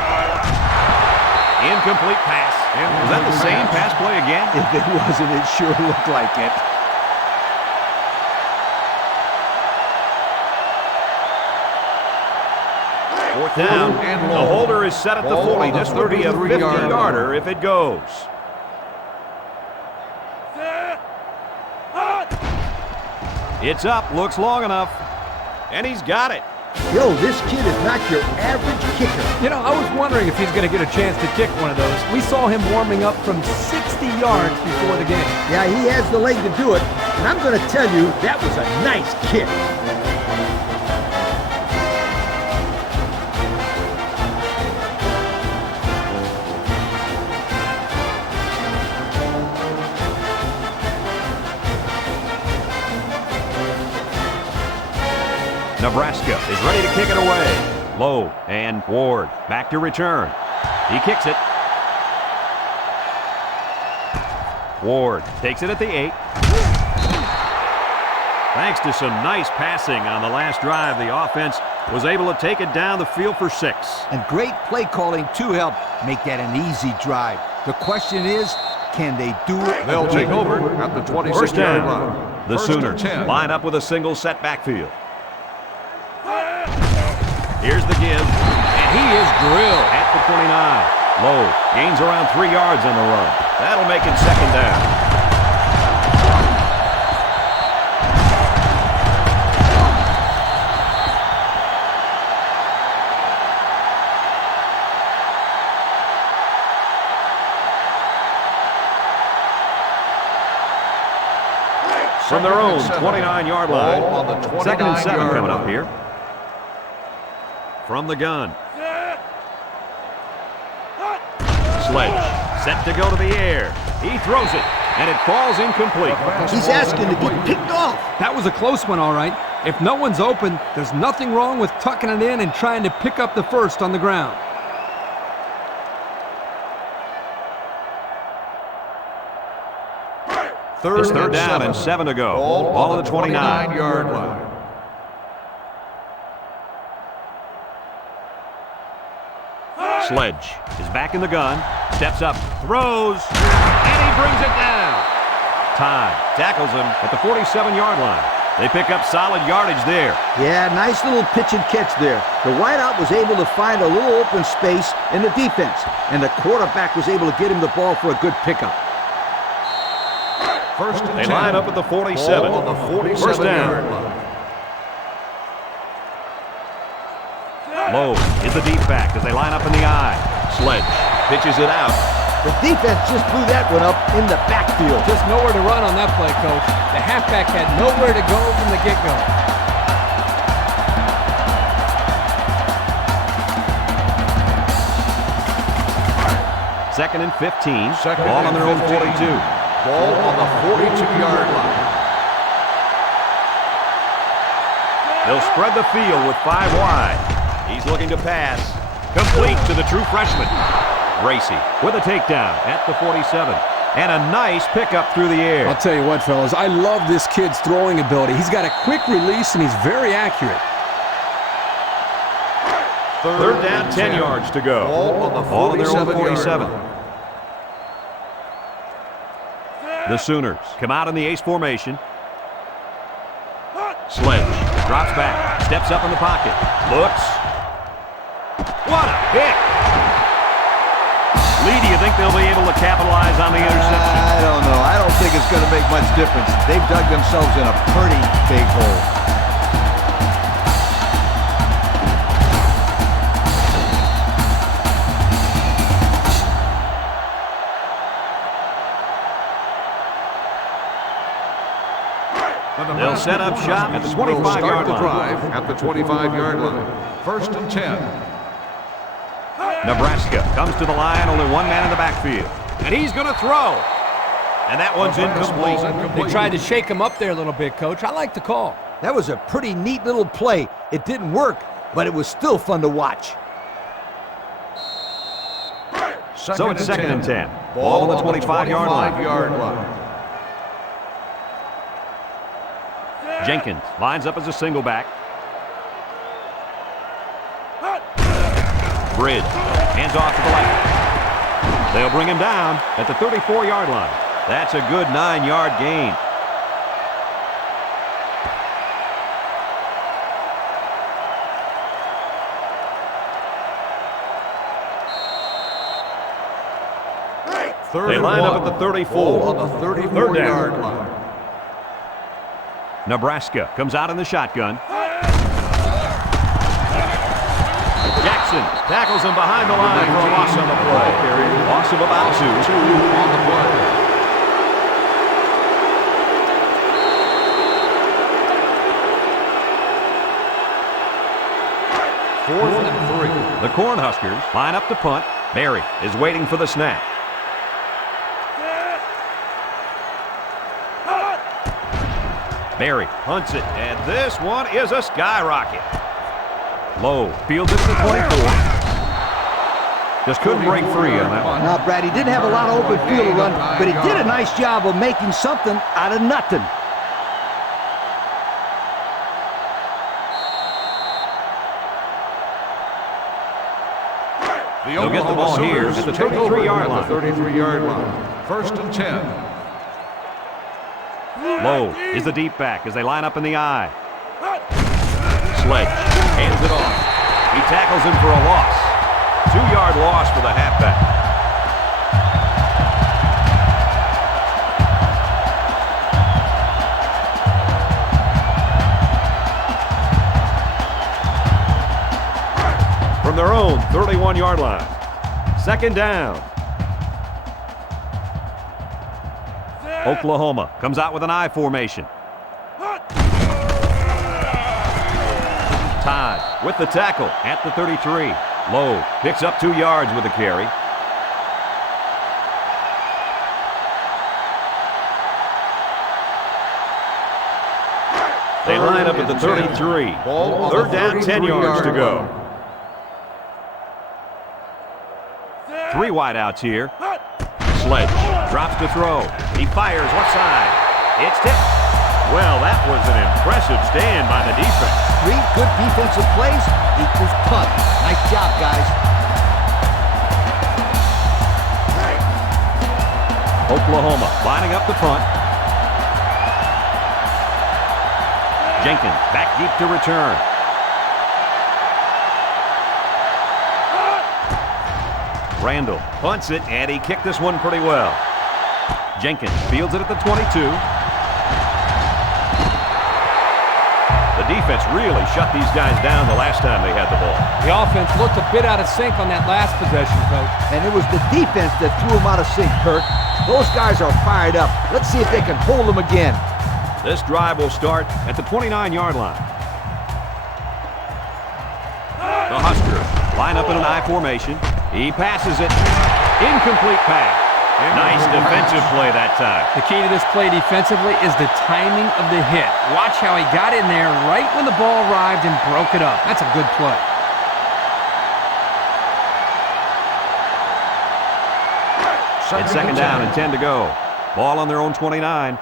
Incomplete pass. Was that the same pass play again? If it wasn't, it sure looked like it. Fourth down. and The long. holder is set at the Ball 40. on the This will be a 33-yard 50-yarder if it goes. It's up. Looks long enough. And he's got it. Yo, this kid is not your average kicker. You know, I was wondering if he's going to get a chance to kick one of those. We saw him warming up from 60 yards before the game. Yeah, he has the leg to do it. And I'm going to tell you, that was a nice kick. Nebraska is ready to kick it away. Low and Ward back to return. He kicks it. Ward takes it at the 8. Thanks to some nice passing on the last drive, the offense was able to take it down the field for 6. And great play calling to help make that an easy drive. The question is, can they do it? They'll take over at the First 26-yard down. line. The First and Sooners 10. line up with a single set backfield. Here's the give, and he is drilled at the 29. Low gains around 3 yards on the run. That'll make it second down. From their own 29-yard line. Ball on the 29-yard Second and 7 coming up line. here. From the gun. Sledge set to go to the air. He throws it, and it falls incomplete. He's asking to get picked off. That was a close one, all right. If no one's open, there's nothing wrong with tucking it in and trying to pick up the first on the ground. It's third down and 7 to go. Ball on the 29. 29-yard line. Sledge is back in the gun, steps up, throws, and he brings it down. Ty tackles him at the 47-yard line. They pick up solid yardage there. Yeah, nice little pitch and catch there. The wideout was able to find a little open space in the defense, and the quarterback was able to get him the ball for a good pickup. First and They 10. line up at the 47. Ball on the 47-yard First down. line. Low is the deep back as they line up in the I. Sledge pitches it out. The defense just blew that one up in the backfield. Just nowhere to run on that play, Coach. The halfback had nowhere to go from the get-go. Second and 15. Second Ball on and their own 15. 42. Ball on the 42-yard line. They'll spread the field with 5 wide. He's looking to pass. Complete to the true freshman. Gracie with a takedown at the 47. And a nice pickup through the air. I'll tell you what, fellas, I love this kid's throwing ability. He's got a quick release, and he's very accurate. Third down, 10 yards to go. Ball on the Ball on their own 47. 47. The Sooners come out in the ace formation. Sledge drops back, steps up in the pocket, looks. What a hit! Lee, do you think they'll be able to capitalize on the interception? I don't know. I don't think it's going to make much difference. They've dug themselves in a pretty big hole. They'll set up shop at the Will 25-yard start the line. drive at the 25-yard line. First and 10. Nebraska comes to the line, only one man in the backfield. And he's going to throw. And that one's incomplete. They tried to shake him up there a little bit, Coach. I like the call. That was a pretty neat little play. It didn't work, but it was still fun to watch. So it's second and 10. Ball on the 25-yard line. Jenkins lines up as a single back. Bridge hands off to the left. They'll bring him down at the 34-yard line. That's a good 9-yard gain. They line up at the 34. On the 34-yard line. Nebraska comes out in the shotgun. Jackson tackles him behind the line for a loss on the play. Loss of about 2. On the play. Fourth and 3. The Cornhuskers line up to punt. Berry is waiting for the snap. Berry punts it, and this one is a skyrocket. Low fields it to the 24. Just couldn't break free on that one. Now, Brad, he didn't have a lot of open field to run, but he did a nice job of making something out of nothing. They'll get the ball here at the 33-yard line. 33-yard line. First and 10. Low is the deep back as they line up in the I. Sledge hands it off. He tackles him for a loss. 2-yard loss for the halfback. From their own 31-yard line. Second down. Oklahoma comes out with an I formation. Todd with the tackle at the 33. Low picks up 2 yards with the carry. They line up at the 33. Third down, 10 yards to go. 3 wideouts here. Sledge drops to throw. He fires left side. It's tipped. Well, that was an impressive stand by the defense. 3 good defensive plays equals punt. Nice job, guys. Oklahoma lining up the punt. Jenkins back deep to return. Randall punts it, and he kicked this one pretty well. Jenkins fields it at the 22. The defense really shut these guys down the last time they had the ball. The offense looked a bit out of sync on that last possession, Coach. And it was the defense that threw them out of sync, Kirk. Those guys are fired up. Let's see if they can hold them again. This drive will start at the 29-yard line. The Huskers line up in an I formation. He passes it. Incomplete pass. Nice defensive play that time. The key to this play defensively is the timing of the hit. Watch how he got in there right when the ball arrived and broke it up. That's a good play. It's second down and 10 to go. Ball on their own 29.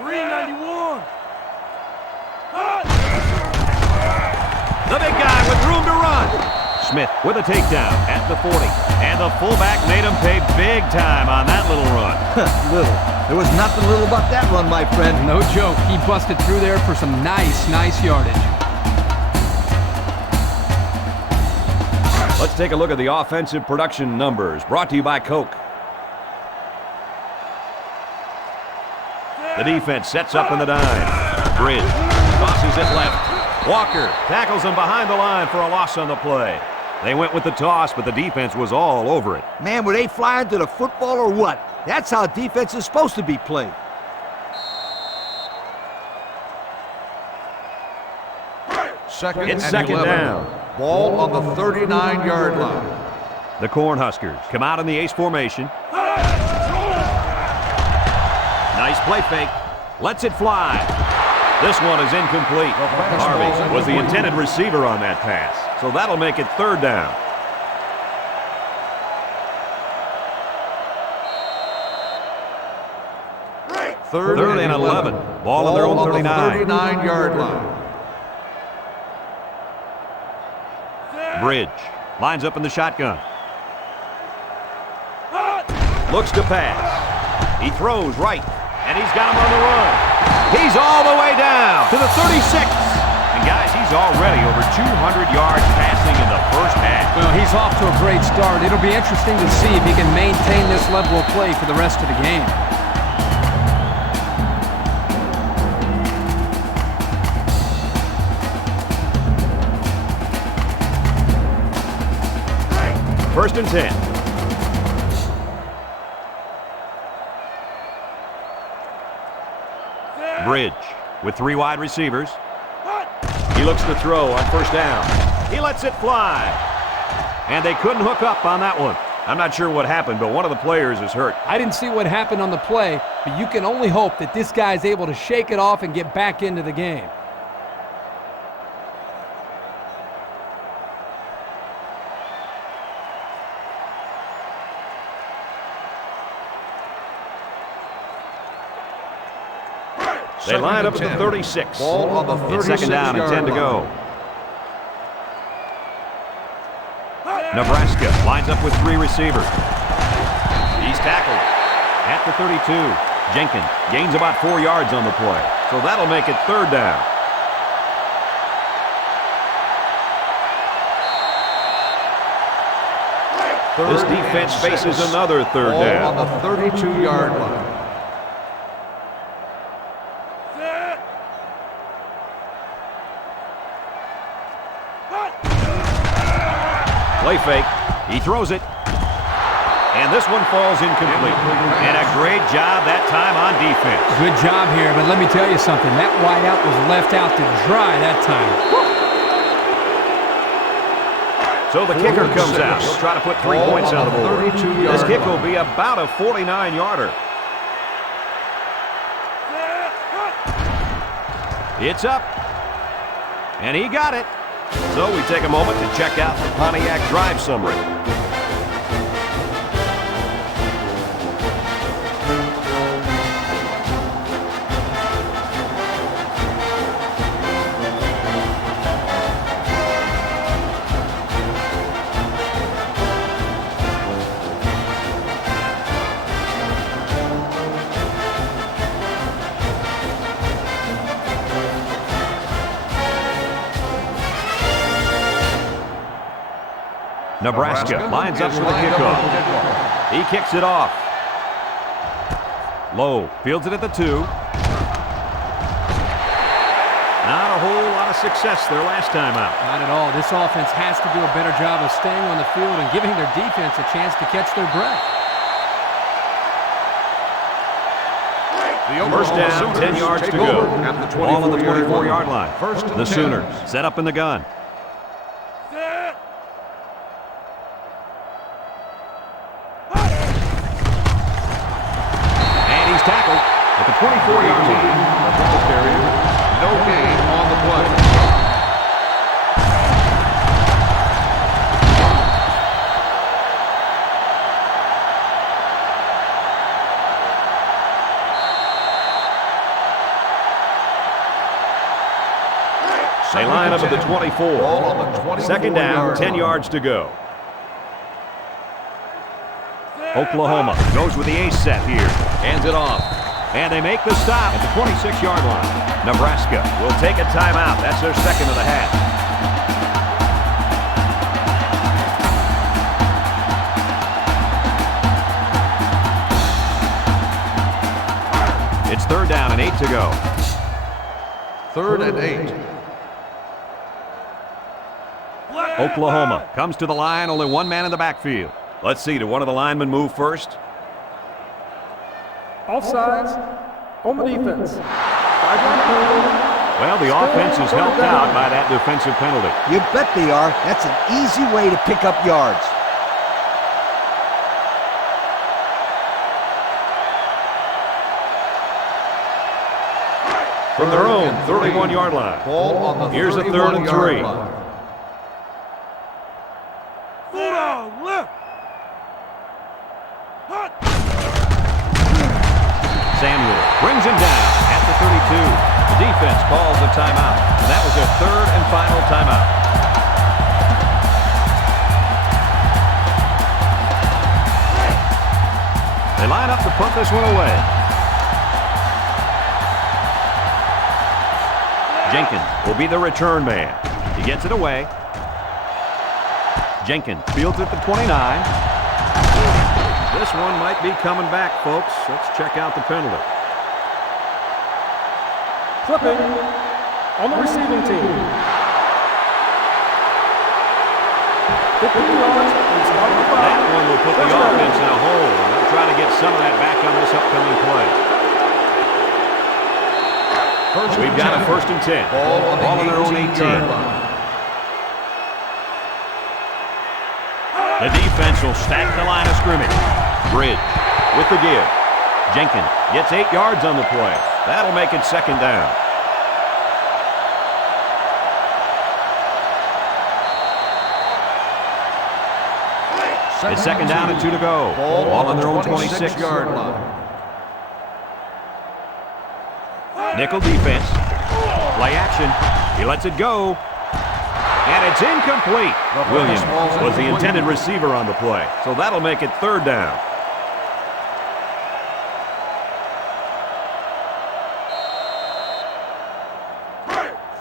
391. The big guy with room to run. Smith with a takedown at the 40. And the fullback made him pay big time on that little run. Little. There was nothing little about that run, my friend. No joke. He busted through there for some nice yardage. Let's take a look at the offensive production numbers brought to you by Coke. The defense sets up in the dime. Bridge tosses it left. Walker tackles him behind the line for a loss on the play. They went with the toss, but the defense was all over it. Man, were they flying to the football or what? That's how defense is supposed to be played. It's second down. Ball on the 39-yard line. The Cornhuskers come out in the ace formation. Nice play fake. Lets it fly. This one is incomplete. Harvey was the intended receiver on that pass, so that'll make it third down. Third and 11. Ball on their own 39. 39-yard line. Bridge lines up in the shotgun. Looks to pass. He throws right, and he's got him on the run. He's all the way down to the 36. And guys, he's already over 200 yards passing in the first half. Well, he's off to a great start. It'll be interesting to see if he can maintain this level of play for the rest of the game. First and 10. Bridge with three wide receivers. He looks to throw on first down. He lets it fly. And they couldn't hook up on that one. I'm not sure what happened, but one of the players is hurt. I didn't see what happened on the play, but you can only hope that this guy's able to shake it off and get back into the game. They line up at the 36. Ball on the 36-yard It's second down and 10 to go. Nebraska lines up with three receivers. He's tackled at the 32. Jenkins gains about 4 yards on the play, so that'll make it third down. This defense faces another third down. Ball on the 32-yard line. Play fake. He throws it. And this one falls incomplete. And a great job that time on defense. Good job here, but let me tell you something. That wideout was left out to dry that time. So the kicker comes out. He'll try to put 3 points on the board. This kick will be about a 49-yarder. It's up. And he got it. So we take a moment to check out the Pontiac drive summary. Nebraska lines up for the kickoff. He kicks it off. Lowe fields it at the 2. of success their last time out. Not at all. This offense has to do a better job of staying on the field and giving their defense a chance to catch their breath. First down, 10 yards to go. Ball on the 24-yard line. First and the 10. Sooners set up in the gun. And he's tackled at the 24-yard line. No gain on the play. They line up at the 24. Ball on the 24 Second down, 10 yards to go. Oklahoma goes with the ace set here. Hands it off. And they make the stop at the 26-yard line. Nebraska will take a timeout. That's their second of the half. It's third down and 8 to go. Third and 8. Oklahoma comes to the line, only one man in the backfield. Let's see, did one of the linemen move first? Offsides on the defense. 5-yard penalty. Well, the offense is helped out by that defensive penalty. You bet they are. That's an easy way to pick up yards. From their own 31-yard line. Ball on the Here's a third and 3. line. Samuel brings him down at the 32. The defense calls a timeout. And that was their third and final timeout. They line up to punt this one away. Jenkins will be the return man. He gets it away. Jenkins fields at the 29. This one might be coming back, folks. Let's check out the penalty. Clipping on the receiving team. 15 yards from the start of the That five. one will put the offense in a hole. They'll try to get some of that back on this upcoming play. We've got a first and 10. Ball on their own 18. 18-yard line. The defense will stack the line of scrimmage. Bridge with the give. Jenkins gets 8 yards on the play. That'll make it second down. It's second down and 2 to go. Ball on their own 26-yard line. Nickel defense. Play action. He lets it go. And it's incomplete. Williams was the intended receiver on the play. So that'll make it third down.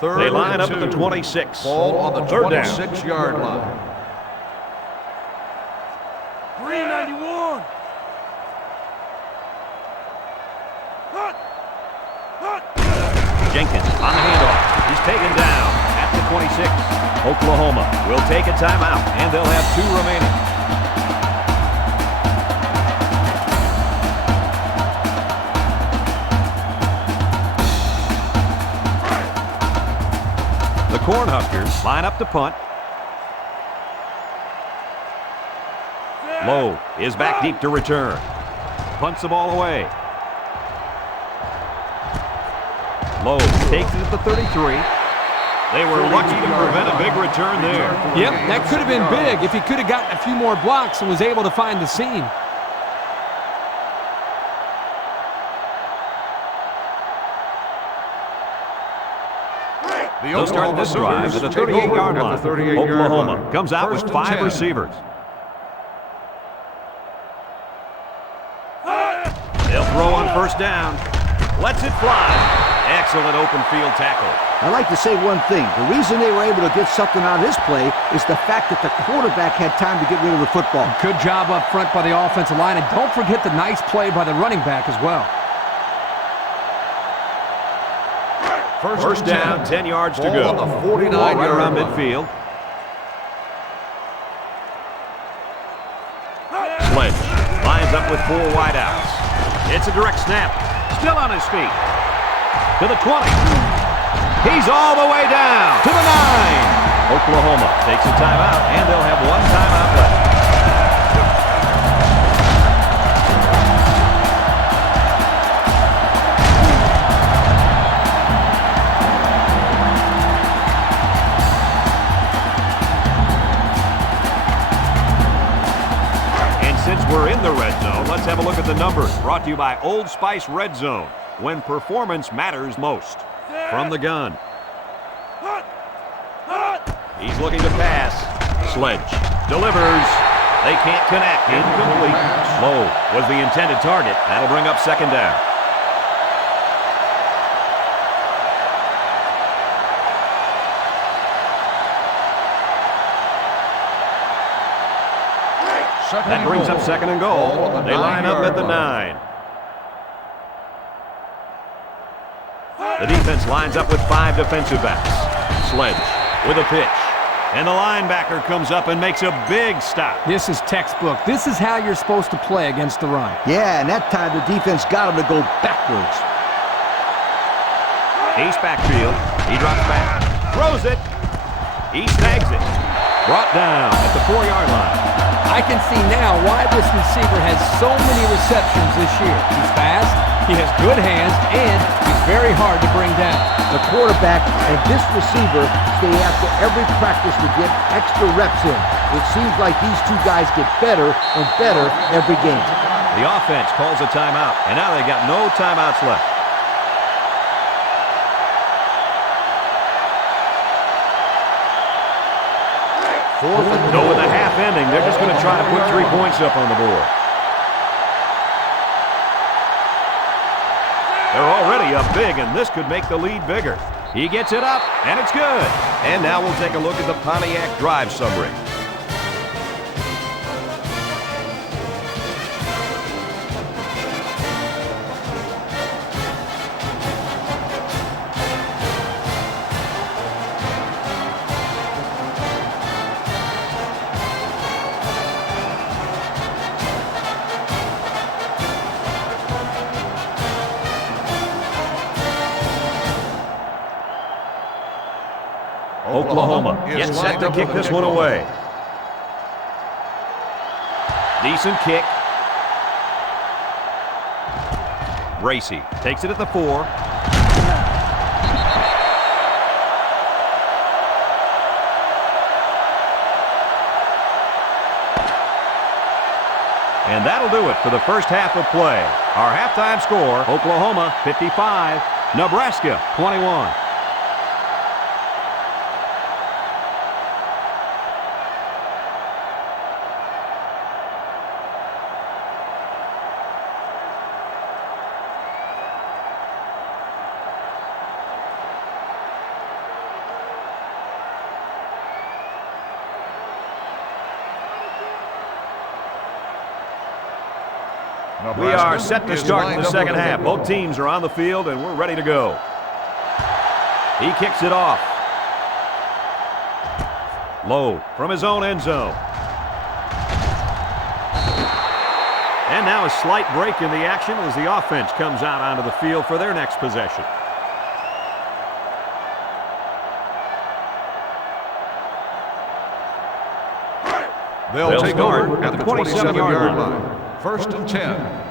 They line up at the 26. Ball on the third down. 26-yard line. 391. Jenkins on the handoff. He's taken down at the 26. Oklahoma will take a timeout, and they'll have 2 remaining. The Cornhuskers line up to punt. Lowe is back deep to return. Punts the ball away. Lowe takes it at the 33. They were lucky to prevent a big return there. Yep, that could have been big if he could have gotten a few more blocks and was able to find the seam. They'll start this drive at the 38-yard line. Oklahoma comes out with 5 receivers. They'll throw on first down. Lets it fly. Excellent open field tackle. I'd like to say one thing. The reason they were able to get something out of this play is the fact that the quarterback had time to get rid of the football. Good job up front by the offensive line, and don't forget the nice play by the running back as well. First down, 10 yards to go. On the 49 Right around yard line. midfield. Sledge lines up with 4 wideouts. It's a direct snap. Still on his feet. To the 20. He's all the way down to the 9. Oklahoma takes a timeout, and they'll have 1 timeout left. And since we're in the red zone, let's have a look at the numbers. Brought to you by Old Spice Red Zone, when performance matters most. From the gun. He's looking to pass. Sledge delivers. They can't connect. Incomplete. Low was the intended target. That'll bring up second down. That brings up second and goal. They line up at the 9. The defense lines up with 5 defensive backs. Sledge with a pitch. And the linebacker comes up and makes a big stop. This is textbook. This is how you're supposed to play against the run. Yeah, and that time the defense got him to go backwards. Ace backfield. He drops back. Throws it. He snags it. Brought down at the 4-yard line. I can see now why this receiver has so many receptions this year. He's fast, he has good hands, and he's very hard to bring down. The quarterback and this receiver stay after every practice to get extra reps in. It seems like these two guys get better and better every game. The offense calls a timeout, and now they got no timeouts left. So with the half ending, they're just going to try to put 3 points up on the board. They're already up big, and this could make the lead bigger. He gets it up, and it's good. And now we'll take a look at the Pontiac drive summary. Oklahoma gets set to kick this one away. Decent kick. Racy takes it at the 4. And that'll do it for the first half of play. Our halftime score, Oklahoma 55, Nebraska 21. We are set to start in the second half. Both teams are on the field, and we're ready to go. He kicks it off. Low from his own end zone. And now a slight break in the action as the offense comes out onto the field for their next possession. They'll take start over at the 27-yard line. First and 10.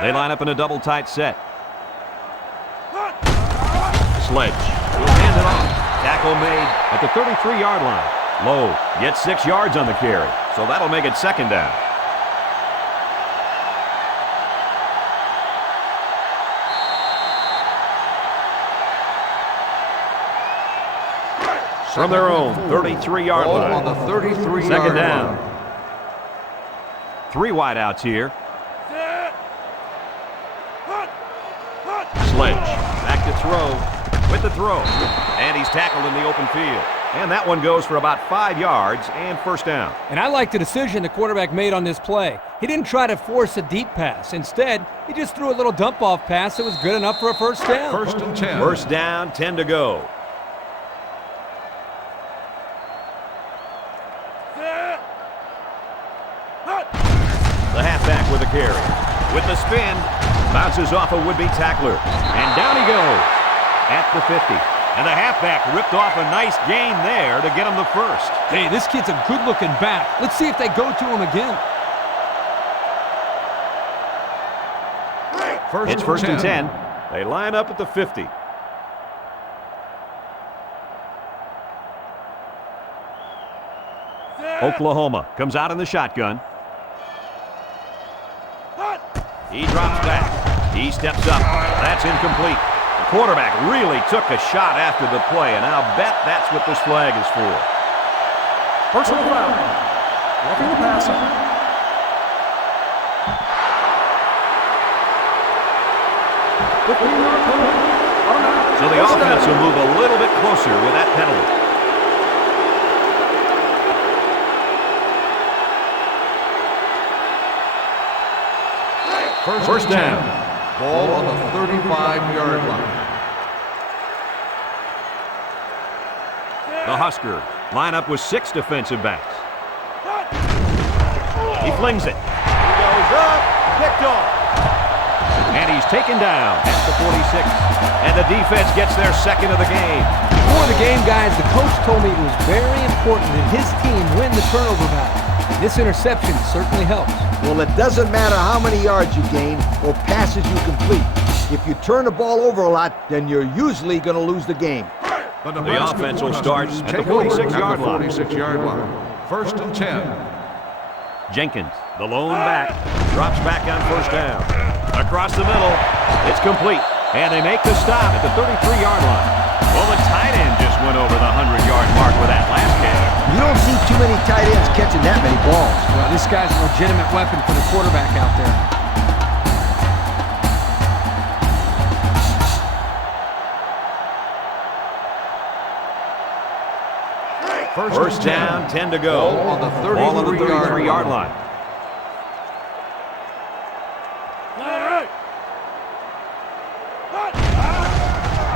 They line up in a double tight set. Sledge will hand it off. Tackle made at the 33-yard line. Low gets 6 yards on the carry, so that'll make it second down. From their own 33-yard line. On the 33-yard Second down. line. 3 wideouts here. Sledge back to throw with the throw. And he's tackled in the open field. And that one goes for about 5 yards and first down. And I like the decision the quarterback made on this play. He didn't try to force a deep pass. Instead, he just threw a little dump-off pass that was good enough for a first down. First and 10. First down, 10 to go. The halfback with a carry. With the spin, bounces off a would-be tackler. And down he goes at the 50. And the halfback ripped off a nice gain there to get him the first. Hey, this kid's a good-looking back. Let's see if they go to him again. It's first and 10. They line up at the 50. Oklahoma comes out in the shotgun. He drops back. He steps up. That's incomplete. The quarterback really took a shot after the play, and I'll bet that's what this flag is for. Personal foul. Roughing the passer. So the offense will move a little bit closer with that penalty. First down. Ball on the 35-yard line. The Huskers line up with 6 defensive backs. He flings it. He goes up, picked off. And he's taken down at the 46. And the defense gets their second of the game. Before the game, guys, the coach told me it was very important that his team win the turnover battle. This interception certainly helps. Well, it doesn't matter how many yards you gain or passes you complete. If you turn the ball over a lot, then you're usually going to lose the game. The offense will start at the 46-yard line. 46-yard line. First and 10. Jenkins, the lone back, drops back on first down. Across the middle, it's complete. And they make the stop at the 33-yard line. Well, the tight end just went over the 100-yard mark with that last game. You don't see too many tight ends catching that many balls. Well, this guy's a legitimate weapon for the quarterback out there. First down, 10 to go. Ball on the Ball on the 33-yard line.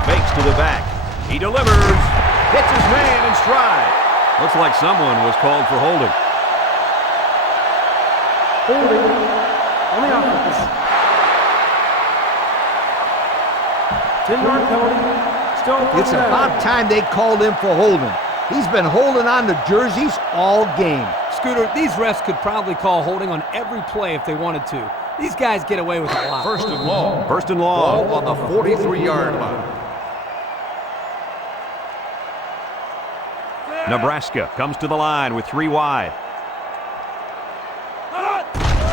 Fakes to the back. He delivers. Hits his man in stride. Looks like someone was called for holding. Holding on the offense. 10-yard penalty. Still first It's down. about time they called him for holding. He's been holding on to jerseys all game. Scooter, these refs could probably call holding on every play if they wanted to. These guys get away with a lot. First and long. First and long. Ball on the 43-yard line. Nebraska comes to the line with 3 wide.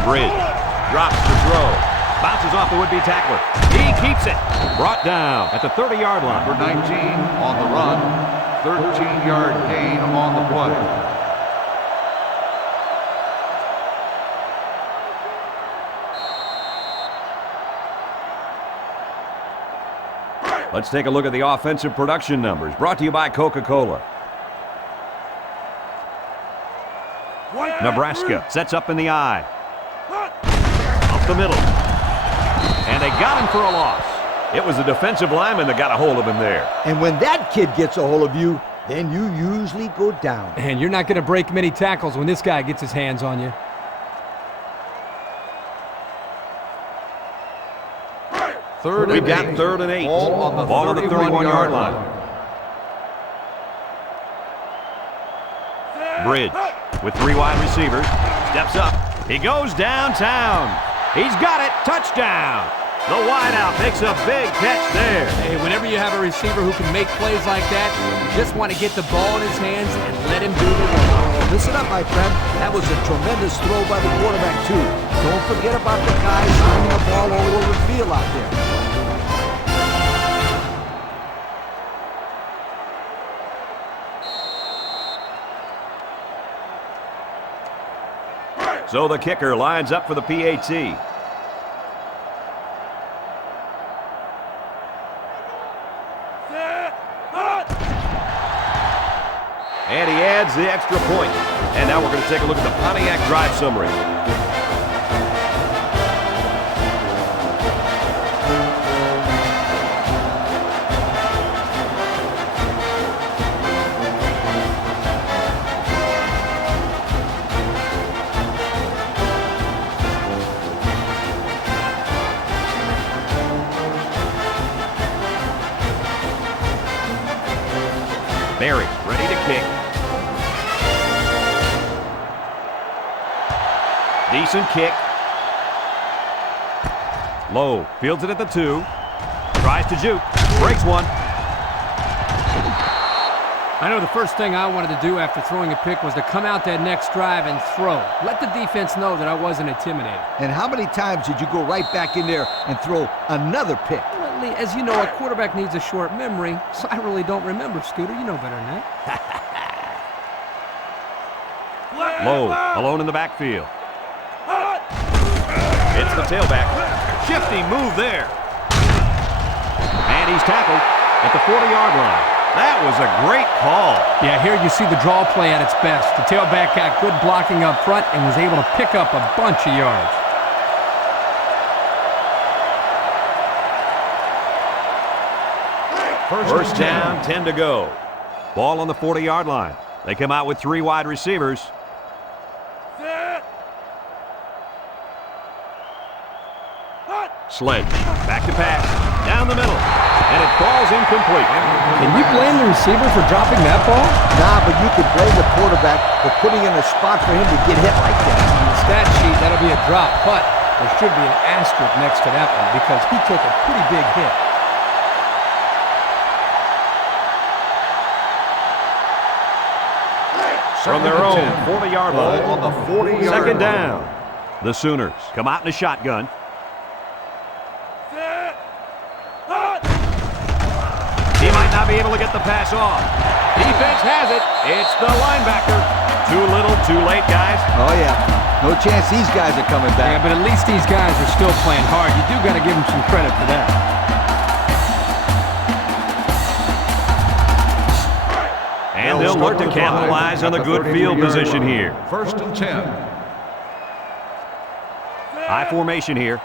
Bridge drops the throw. Bounces off the would-be tackler. He keeps it. Brought down at the 30-yard line. Number 19 on the run. 13-yard gain on the play. Let's take a look at the offensive production numbers. Brought to you by Coca-Cola. Nebraska sets up in the eye. Up the middle. And they got him for a loss. It was the defensive lineman that got a hold of him there. And when that kid gets a hold of you, then you usually go down. And you're not going to break many tackles when this guy gets his hands on you. We've got 3rd and 8. Ball on the 31-yard line. Bridge with 3 wide receivers. Steps up. He goes downtown. He's got it. Touchdown. The wideout makes a big catch there. Hey, whenever you have a receiver who can make plays like that, you just want to get the ball in his hands and let him do the work. Listen up, my friend. That was a tremendous throw by the quarterback, too. Don't forget about the guys running the ball all over the field out there. So the kicker lines up for the PAT. And he adds the extra point. And now we're going to take a look at the Pontiac drive summary. Berry, ready to kick. Decent kick. Low, fields it at the 2. Tries to juke. Breaks one. I know the first thing I wanted to do after throwing a pick was to come out that next drive and throw. Let the defense know that I wasn't intimidated. And how many times did you go right back in there and throw another pick? Well, Lee, as you know, a quarterback needs a short memory, so I really don't remember, Scooter. You know better than that. Low, alone in the backfield. It's the tailback. Shifty move there. And he's tackled at the 40-yard line. That was a great call. Yeah, here you see the draw play at its best. The tailback got good blocking up front and was able to pick up a bunch of yards. First down, 10 to go. Ball on the 40-yard line. They come out with 3 wide receivers. Sledge, back to pass, down the middle, and it falls incomplete. Can you blame the receiver for dropping that ball? Nah, but you could blame the quarterback for putting in a spot for him to get hit like that. On the stat sheet, that'll be a drop, but there should be an asterisk next to that one because he took a pretty big hit. From their own 40-yard line. On the 40-yard Second line. down. The Sooners come out in a shotgun. He might not be able to get the pass off. Defense has it. It's the linebacker. Too little, too late, guys. Oh, yeah. No chance these guys are coming Yeah, back. but at least these guys are still playing hard. You do got to give them some credit for that. And they'll look to capitalize on the good field position here. First and 10. High formation here.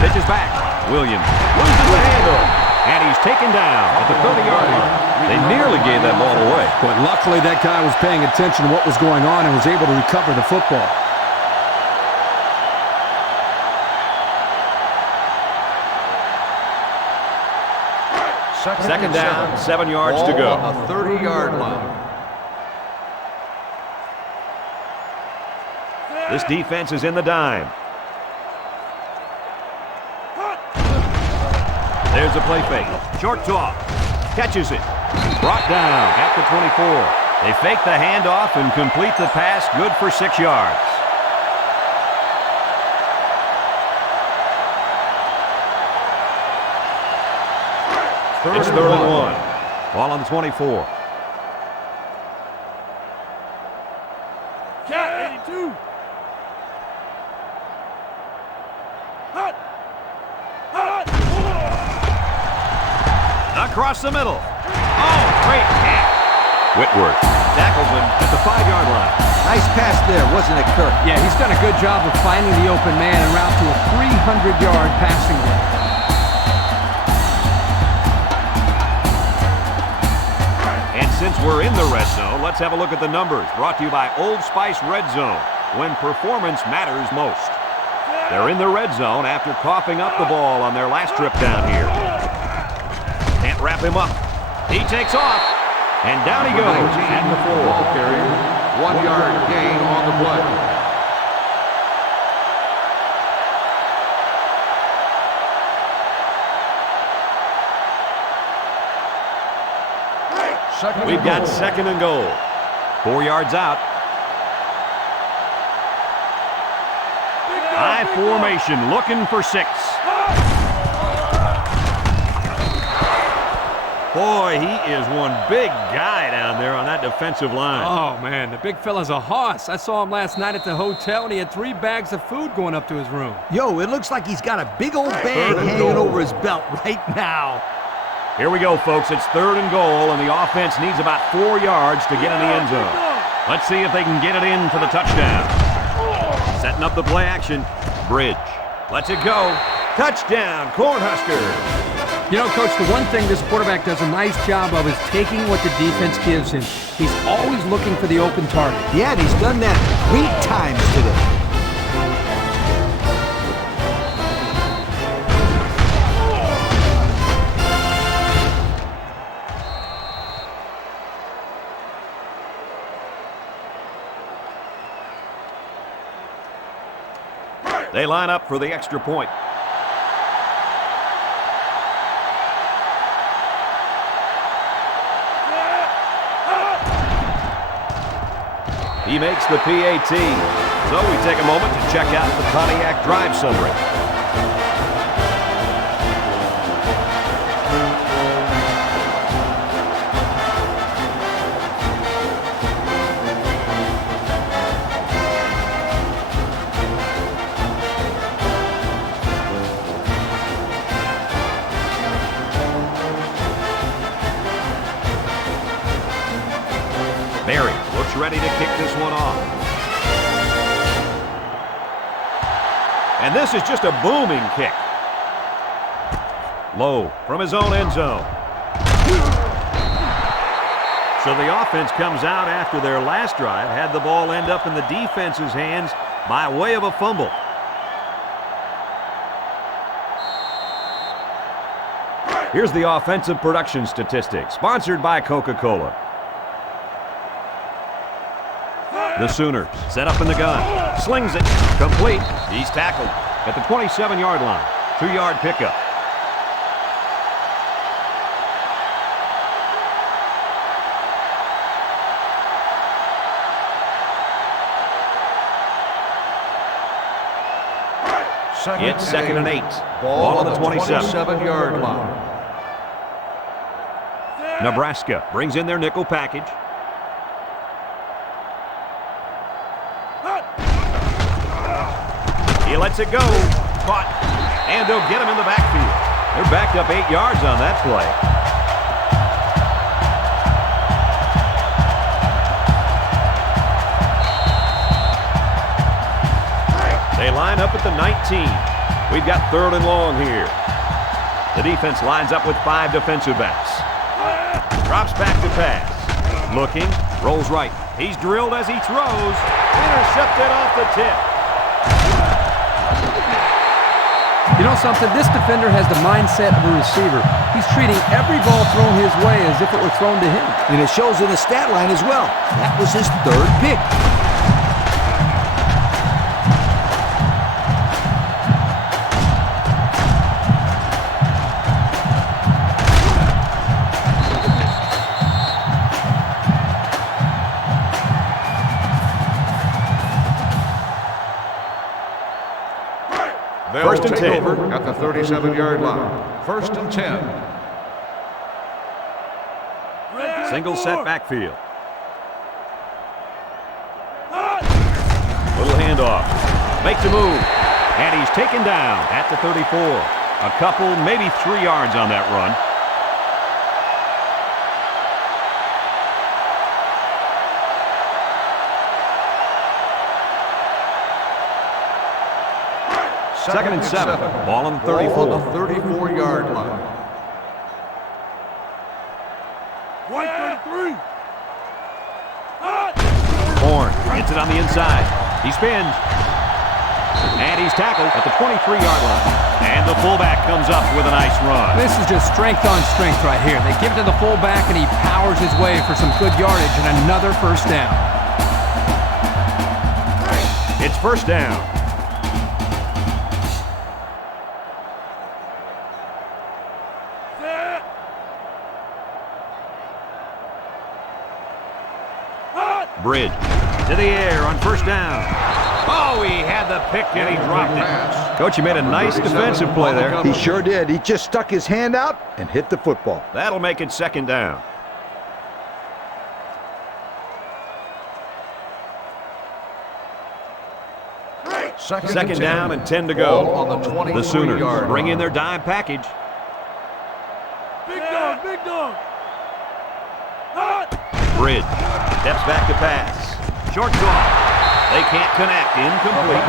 Pitches back. Williams loses the handle. And he's taken down at the 30-yard line. They nearly gave that ball away. But luckily that guy was paying attention to what was going on and was able to recover the football. Second down, 7 yards to go. On the 30-yard line. This defense is in the dime. There's a play fake. Short toss. Catches it. Brought down at the 24. They fake the handoff and complete the pass. Good for 6 yards. It's third and 1. Ball on the 24. Cat 82. Across the middle. Oh, great catch. Whitworth tackles him at the 5-yard line. Nice pass there, wasn't it, Kirk? Yeah, he's done a good job of finding the open man en route to a 300-yard passing run. And since we're in the red zone, let's have a look at the numbers. Brought to you by Old Spice Red Zone, when performance matters most. They're in the red zone after coughing up the ball on their last trip down here. Can't wrap him up. He takes off, and down he goes at the 4. Ball carrier. 1-yard gain on the play. We've got second and goal. 4 yards out. High formation, looking for 6. Boy, he is one big guy down there on that defensive line. Oh, man, the big fella's a hoss. I saw him last night at the hotel, and he had 3 bags of food going up to his room. Yo, it looks like he's got a big old bag hanging over his belt right now. Here we go, folks. It's 3rd and goal, and the offense needs about 4 yards to get in the end zone. Let's see if they can get it in for the touchdown. Setting up the play action. Bridge. Lets it go. Touchdown, Cornhuskers. You know, Coach, the one thing this quarterback does a nice job of is taking what the defense gives him. He's always looking for the open target. Yeah, and he's done that 3 times today. They line up for the extra point. He makes the PAT. So we take a moment to check out the Pontiac drive summary. Barry looks ready to kick this one off. And this is just a booming kick. Low from his own end zone. So the offense comes out after their last drive, had the ball end up in the defense's hands by way of a fumble. Here's the offensive production statistics, sponsored by Coca-Cola. The Sooners set up in the gun. Slings it. Complete. He's tackled at the 27-yard line. 2-yard pickup. It's 2nd and 8. Ball on the 27-yard line. Nebraska brings in their nickel package. He lets it go. Caught. And they'll get him in the backfield. They're backed up 8 yards on that play. They line up at the 19. We've got 3rd and long here. The defense lines up with 5 defensive backs. Drops back to pass. Looking. Rolls right. He's drilled as he throws. Intercepted off the tip. You know something? This defender has the mindset of a receiver. He's treating every ball thrown his way as if it were thrown to him. And it shows in the stat line as well. That was his 3rd pick. They'll 1st and 10 over at the 37-yard line. 1st and 10. Single set backfield. Little handoff. Makes a move. And he's taken down at the 34. A couple, maybe 3 yards on that run. Second and 7. Ball on the 34. Ball on the 34-yard line. 133. Horn gets it on the inside. He spins. And he's tackled at the 23-yard line. And the fullback comes up with a nice run. This is just strength on strength right here. They give it to the fullback, and he powers his way for some good yardage and another 1st down. It's 1st down. Bridge to the air on 1st down. Oh, he had the pick and he dropped it. Coach, you made a nice defensive play there. He sure did. He just stuck his hand out and hit the football. That'll make it 2nd down. Second down and 10 to go. On the The Sooners bring in their dime package. Big dog Bridge steps back to pass. Short toss. They can't connect. Incomplete.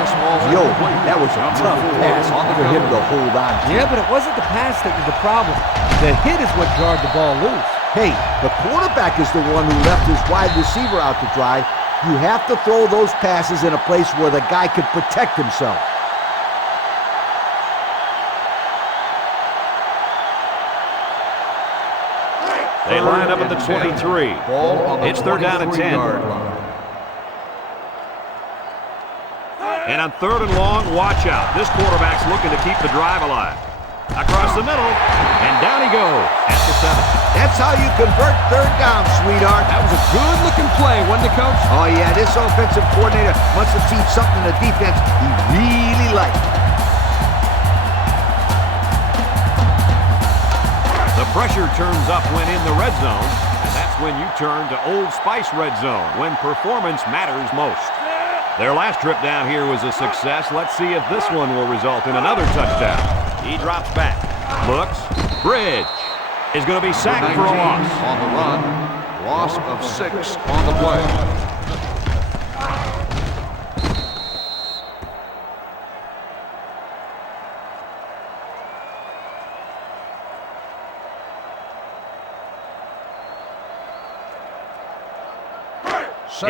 Yo, that was a tough pass for him to hold on to. Yeah, but it wasn't the pass that was the problem. The hit is what jarred the ball loose. Hey, the quarterback is the one who left his wide receiver out to dry. You have to throw those passes in a place where the guy could protect himself. They line up at the 23. It's third down and 10. And on third and long, watch out. This quarterback's looking to keep the drive alive. Across the middle, and down he goes at the 7. That's how you convert third down, sweetheart. That was a good-looking play, wasn't it, Coach? Oh, yeah, this offensive coordinator must have seen something in the defense he really liked. The pressure turns up when in the red zone, and that's when you turn to Old Spice Red Zone, when performance matters most. Their last trip down here was a success. Let's see if this one will result in another touchdown. He drops back, looks, Bridge is going to be sacked for a loss. On the run, loss of 6 on the play.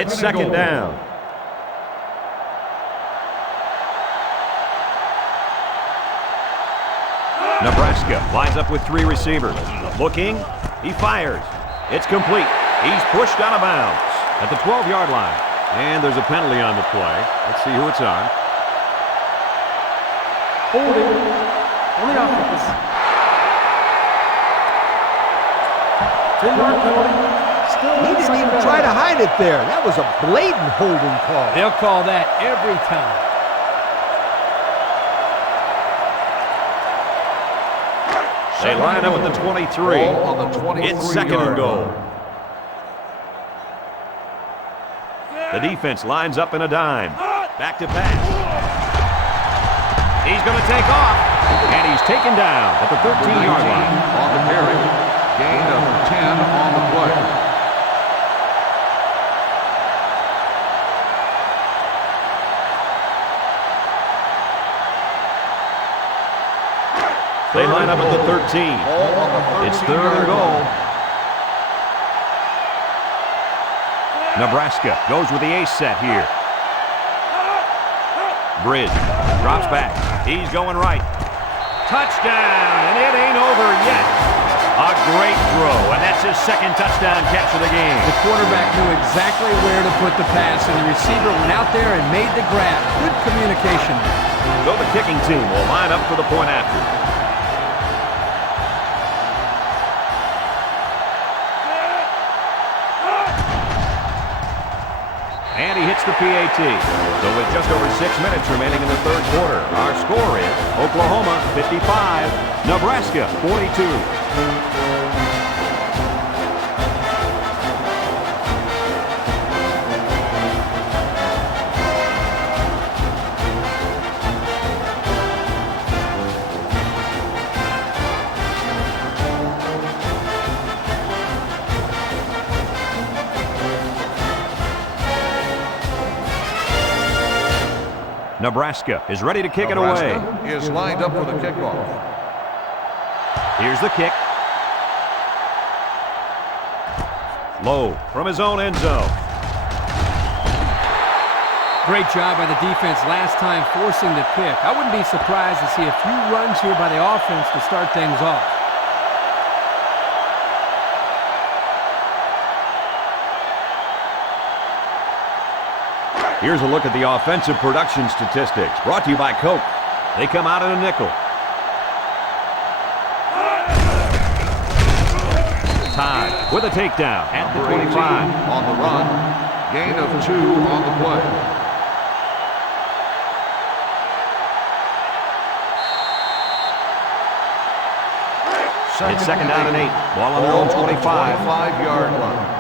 It's second down. Nebraska lines up with 3 receivers. Looking, he fires. It's complete. He's pushed out of bounds at the 12-yard line. And there's a penalty on the play. Let's see who it's on. Holding on the offense. 10-yard penalty. Still He didn't even try to hide it there. That was a blatant holding call. They'll call that every time. They line up at the 23. On the 23 It's second and goal. The defense lines up in a dime. Back to pass. He's going to take off, and he's taken down at the 13-yard line. On the carry, gain of 10 on the play. They line up at the 13. It's third and goal. Nebraska goes with the ace set here. Bridge drops back. He's going right. Touchdown, and it ain't over yet. A great throw, and that's his second touchdown catch of the game. The quarterback knew exactly where to put the pass, and the receiver went out there and made the grab. Good communication. So the kicking team will line up for the point after. And he hits the PAT. So with just over 6 minutes remaining in the third quarter, our score is Oklahoma 55, Nebraska 42. Nebraska is ready to kick it away. Is lined up for the kickoff. Here's the kick. Low from his own end zone. Great job by the defense last time forcing the pick. I wouldn't be surprised to see a few runs here by the offense to start things off. Here's a look at the offensive production statistics, brought to you by Coke. They come out in a nickel. Tied with a takedown at the 25. On the run, gain of 2 on the play. It's second down and 8. Ball on their own 25. 25-yard line.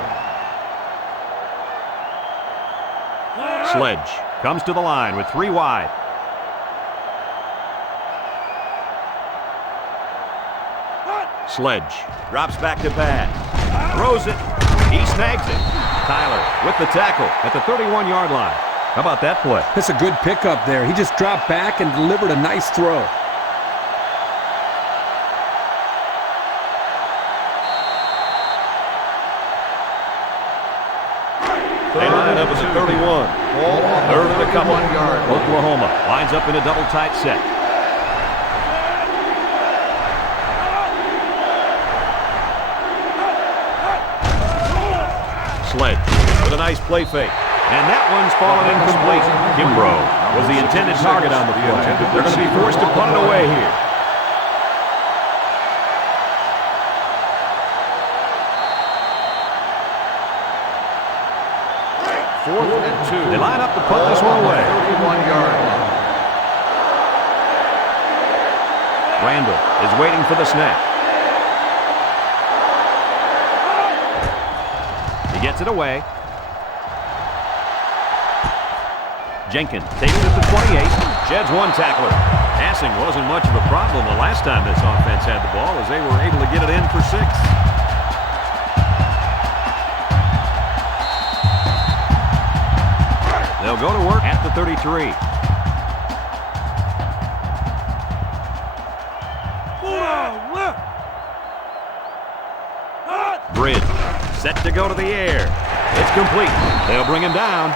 Sledge comes to the line with 3 wide. Sledge drops back to pass. Throws it. He snags it. Tyler with the tackle at the 31-yard line. How about that play? That's a good pickup there. He just dropped back and delivered a nice throw. They line up at the 31. Third and a couple. Oklahoma lines up in a double tight set. Sledge with a nice play fake. And that one's fallen incomplete. Kimbrough was the intended target on the play. They're going to be forced to punt it away here. Fourth and 2. They line up to punt this one away. 31-yard line. Randall is waiting for the snap. He gets it away. Jenkins takes it to the 28. Sheds one tackler. Passing wasn't much of a problem the last time this offense had the ball, as they were able to get it in for 6. They'll go to work at the 33. Bridge set to go to the air. It's complete. They'll bring him down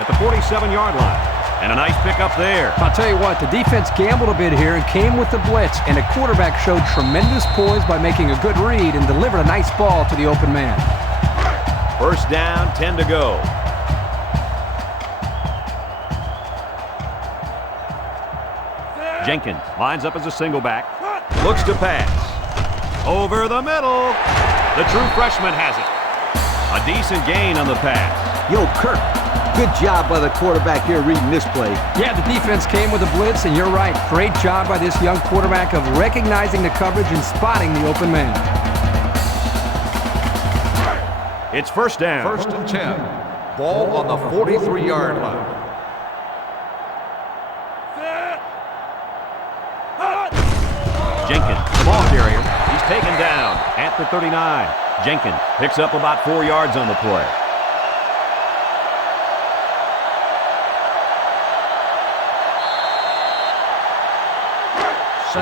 at the 47-yard line. And a nice pickup there. I'll tell you what, the defense gambled a bit here and came with the blitz, and the quarterback showed tremendous poise by making a good read and delivered a nice ball to the open man. First down, 10 to go. Jenkins lines up as a single back. Looks to pass. Over the middle. The true freshman has it. A decent gain on the pass. Yo, Kirk, good job by the quarterback here reading this play. Yeah, the defense came with a blitz, and you're right. Great job by this young quarterback of recognizing the coverage and spotting the open man. It's first down. First and 10. Ball on the 43-yard line. Jenkins, the ball carrier. He's taken down at the 39. Jenkins picks up about 4 yards on the play.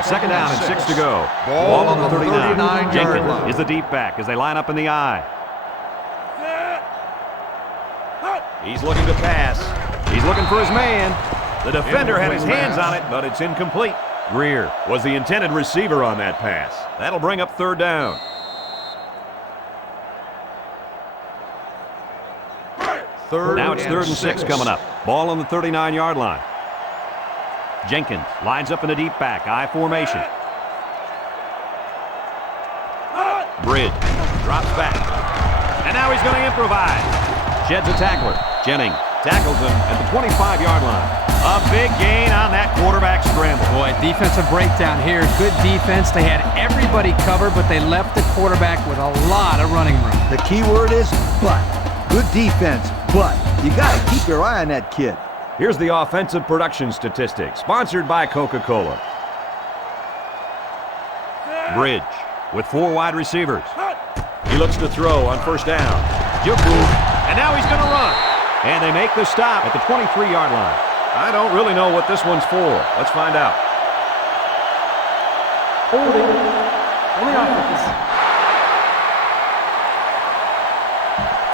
Second down and 6 to go. Ball on the 39-yard Jenkins line. is the deep back as they line up in the I. He's looking to pass. He's looking for his man. The defender had his hands on it, but it's incomplete. Greer was the intended receiver on that pass. That'll bring up third down. Now it's third and 6 coming up. Ball on the 39-yard line. Jenkins lines up in a deep back, I formation. Bridge drops back. And now he's going to improvise. Sheds a tackler. Jennings tackles him at the 25-yard line. A big gain on that quarterback scramble. Boy, defensive breakdown here. Good defense. They had everybody covered, but they left the quarterback with a lot of running room. The key word is but. Good defense, but you got to keep your eye on that kid. Here's the offensive production statistics, sponsored by Coca-Cola. Bridge with 4 wide receivers. He looks to throw on first down. Juku, and now he's going to run. And they make the stop at the 23-yard line. I don't really know what this one's for. Let's find out. Holding on the offense.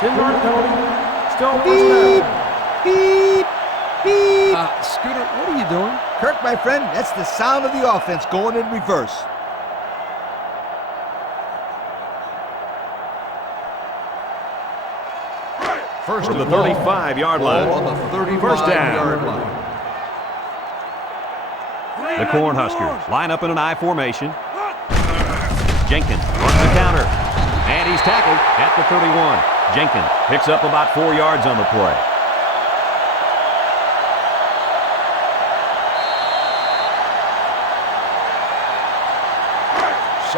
10-yard penalty. Still first down. Beep, beep. Scooter, what are you doing? Kirk, my friend, that's the sound of the offense going in reverse. First From the and goal. 35-yard line. Ball on the 35-yard First down. line. The Cornhuskers line up in an I formation. Jenkins runs the counter. And he's tackled at the 31. Jenkins picks up about 4 yards on the play.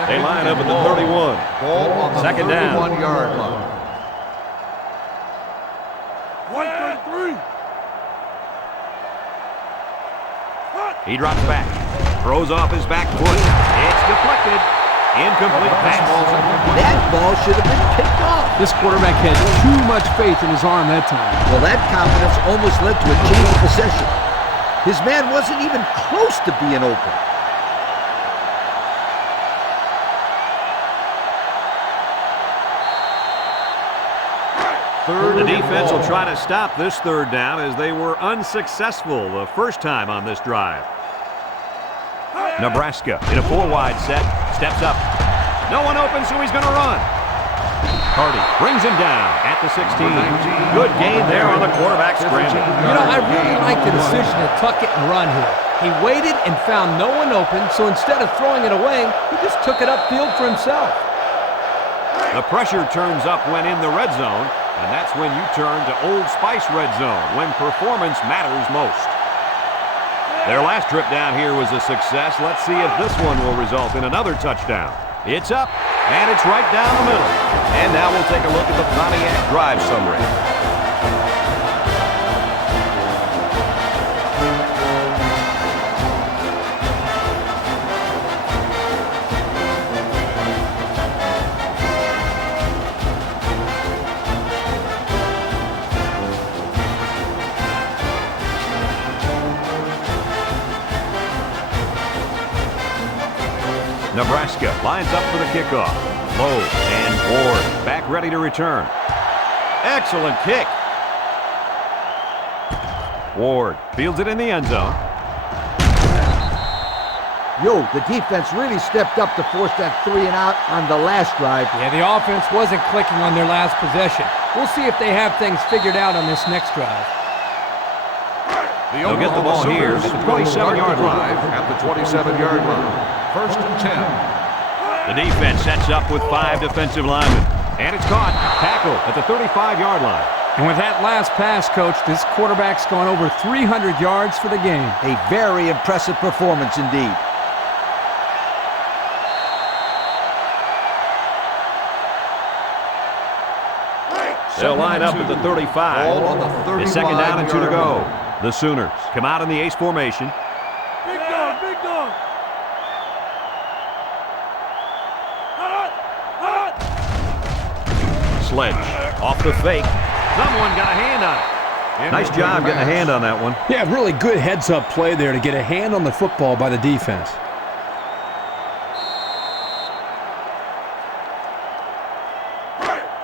They line up at the 31. Ball on the Second down. 31-yard line. 1-3. He drops back. Throws off his back foot. It's deflected. Incomplete pass. That ball should have been picked off. This quarterback had too much faith in his arm that time. Well, that confidence almost led to a change of possession. His man wasn't even close to being open. The defense will try to stop this third down as they were unsuccessful the first time on this drive. Nebraska in a 4-wide set, steps up. No one open, so he's going to run. Hardy brings him down at the 16. Good gain there on the quarterback scramble. You know, I really like the decision to tuck it and run here. He waited and found no one open, so instead of throwing it away, he just took it upfield for himself. The pressure turns up when in the red zone, and that's when you turn to Old Spice red zone, when performance matters most. Their last trip down here was a success. Let's see if this one will result in another touchdown. It's up, and it's right down the middle. And now we'll take a look at the Pontiac drive summary. Nebraska lines up for the kickoff. Low and Ward back ready to return. Excellent kick. Ward fields it in the end zone. Yo, the defense really stepped up to force that 3 and out on the last drive. Yeah, the offense wasn't clicking on their last possession. We'll see if they have things figured out on this next drive. They'll get the ball here at the 27-yard line. At the 27-yard line. First and 10. The defense sets up with 5 defensive linemen. And it's caught. Tackle at the 35-yard line. And with that last pass, Coach, this quarterback's gone over 300 yards for the game. A very impressive performance indeed. They'll line up at the 35. Ball on the 35-yard It's second down and 2 to go. line. The Sooners come out in the ace formation. Big dog, big dog. Sledge off the fake. Someone got a hand on it. Nice job getting a hand on that one. Yeah, really good heads-up play there to get a hand on the football by the defense.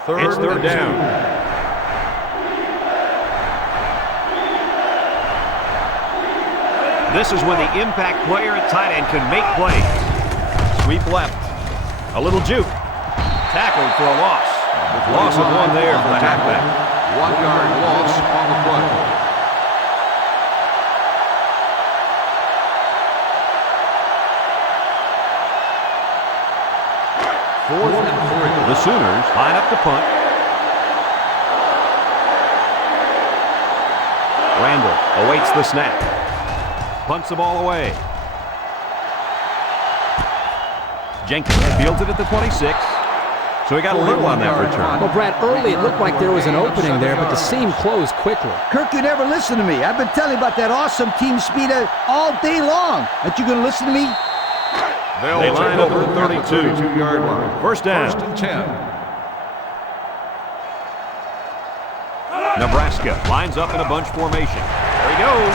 It's third down. This is when the impact player at tight end can make plays. Sweep left. A little juke. Tackled for a loss. Loss of 1 there for the halfback. 1-yard loss on the play. Fourth and 3. The Sooners line up to punt. Randall awaits the snap. Punts the ball away. Jenkins fields it at the 26. So he got a little on that return. Well, Brad, early it looked like there was an opening there, but the seam closed quickly. Kirk, you never listen to me. I've been telling you about that awesome team speed all day long. Aren't you going to listen to me? They line up at the 32-yard line. First down. First and 10. Nebraska lines up in a bunch formation. There he goes.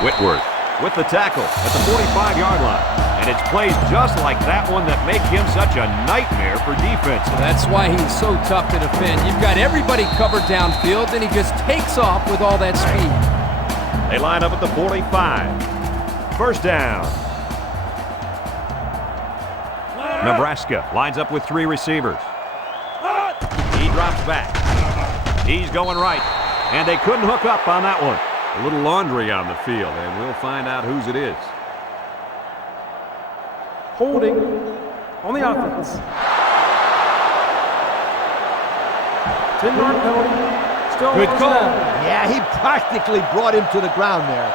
Whitworth with the tackle at the 45-yard line. And it's plays just like that one that make him such a nightmare for defense. That's why he's so tough to defend. You've got everybody covered downfield, and he just takes off with all that speed. They line up at the 45. First down. Nebraska lines up with 3 receivers. He drops back. He's going right. And they couldn't hook up on that one. A little laundry on the field, and we'll find out whose it is. Holding on the offense. 10-yard penalty. Still Good call. Yeah, he practically brought him to the ground there.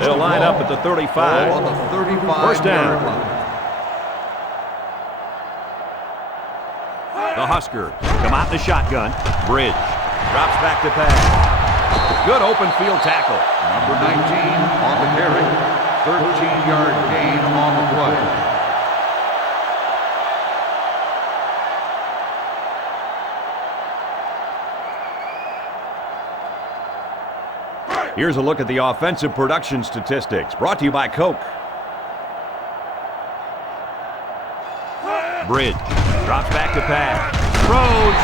They'll line up at the 35. Ball on the 35-yard First down. line. The Huskers come out in the shotgun. Bridge drops back to pass. Good open field tackle. Number 19 on the carry. 13-yard gain on the play. Here's a look at the offensive production statistics, brought to you by Coke. Bridge drops back to pass. Throws.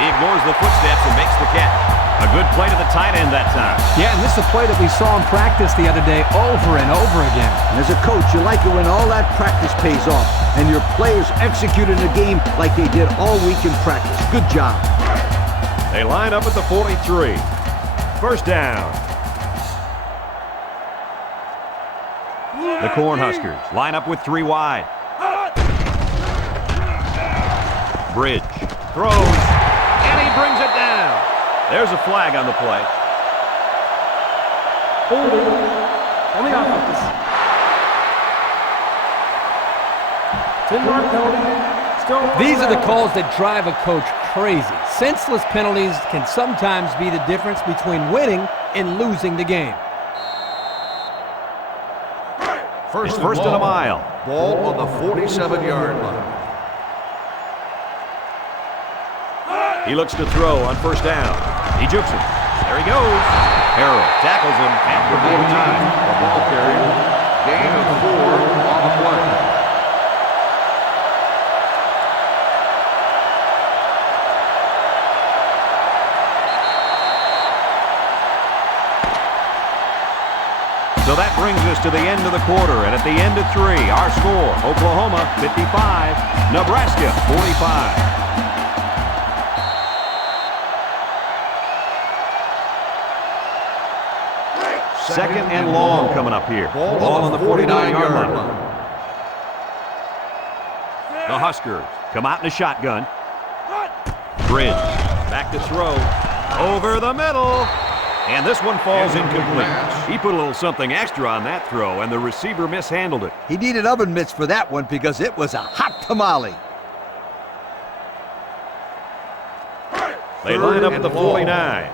He ignores the footsteps and makes the catch. A good play to the tight end that time. Yeah, and this is a play that we saw in practice the other day over and over again. And as a coach, you like it when all that practice pays off and your players execute in the game like they did all week in practice. Good job. They line up at the 43. First down. The Cornhuskers line up with 3 wide. Bridge throws, and he brings it down. There's a flag on the play. Holding on the offense. 10-yard penalty. Still. These are the calls that drive a coach crazy. Senseless penalties can sometimes be the difference between winning and losing the game. First and a mile. Ball on the 47-yard line. He looks to throw on first down. He jukes him. There he goes. Harrell tackles him after full time. The ball carrier. Gain of 4 on the play. So that brings us to the end of the quarter, and at the end of 3, our score, Oklahoma 55, Nebraska 45. Second and long coming up here. Ball on the 49-yard line. The Huskers come out in a shotgun. Bridge back to throw. Over the middle. And this one falls incomplete. He put a little something extra on that throw, and the receiver mishandled it. He needed oven mitts for that one because it was a hot tamale. They line up at the 49.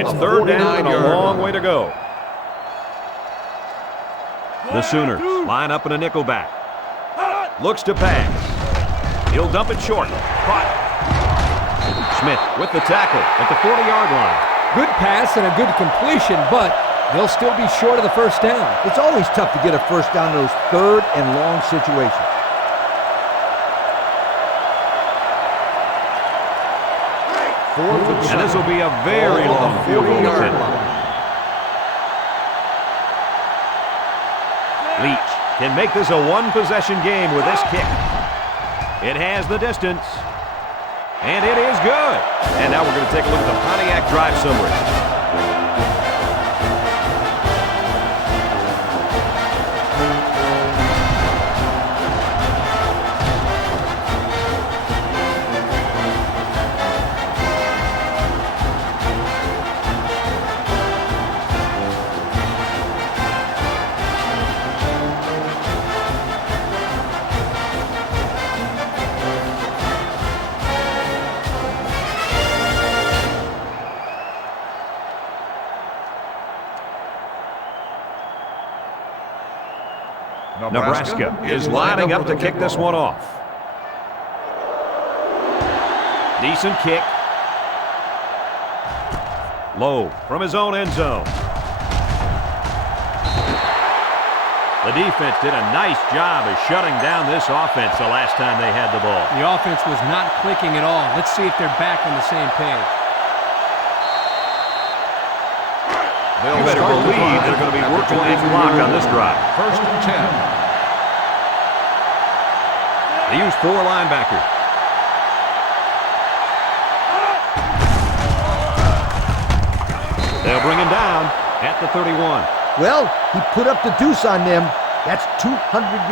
It's third down and a long way to go. The Sooners line up in a nickel back. Looks to pass. He'll dump it short. Caught. Smith with the tackle at the 40-yard line. Good pass and a good completion, but they'll still be short of the first down. It's always tough to get a first down in those third and long situations. And this will be a very long field goal attempt. Leach can make this a one-possession game with this kick. It has the distance. And it is good. And now we're going to take a look at the Pontiac drive summary. Nebraska is lining up to kick this one off. Decent kick. Low from his own end zone. The defense did a nice job of shutting down this offense the last time they had the ball. The offense was not clicking at all. Let's see if they're back on the same page. You better believe they're going to be working that clock on this drive. First and 10. They use 4 linebackers. They'll bring him down at the 31. Well, he put up the deuce on them. That's 200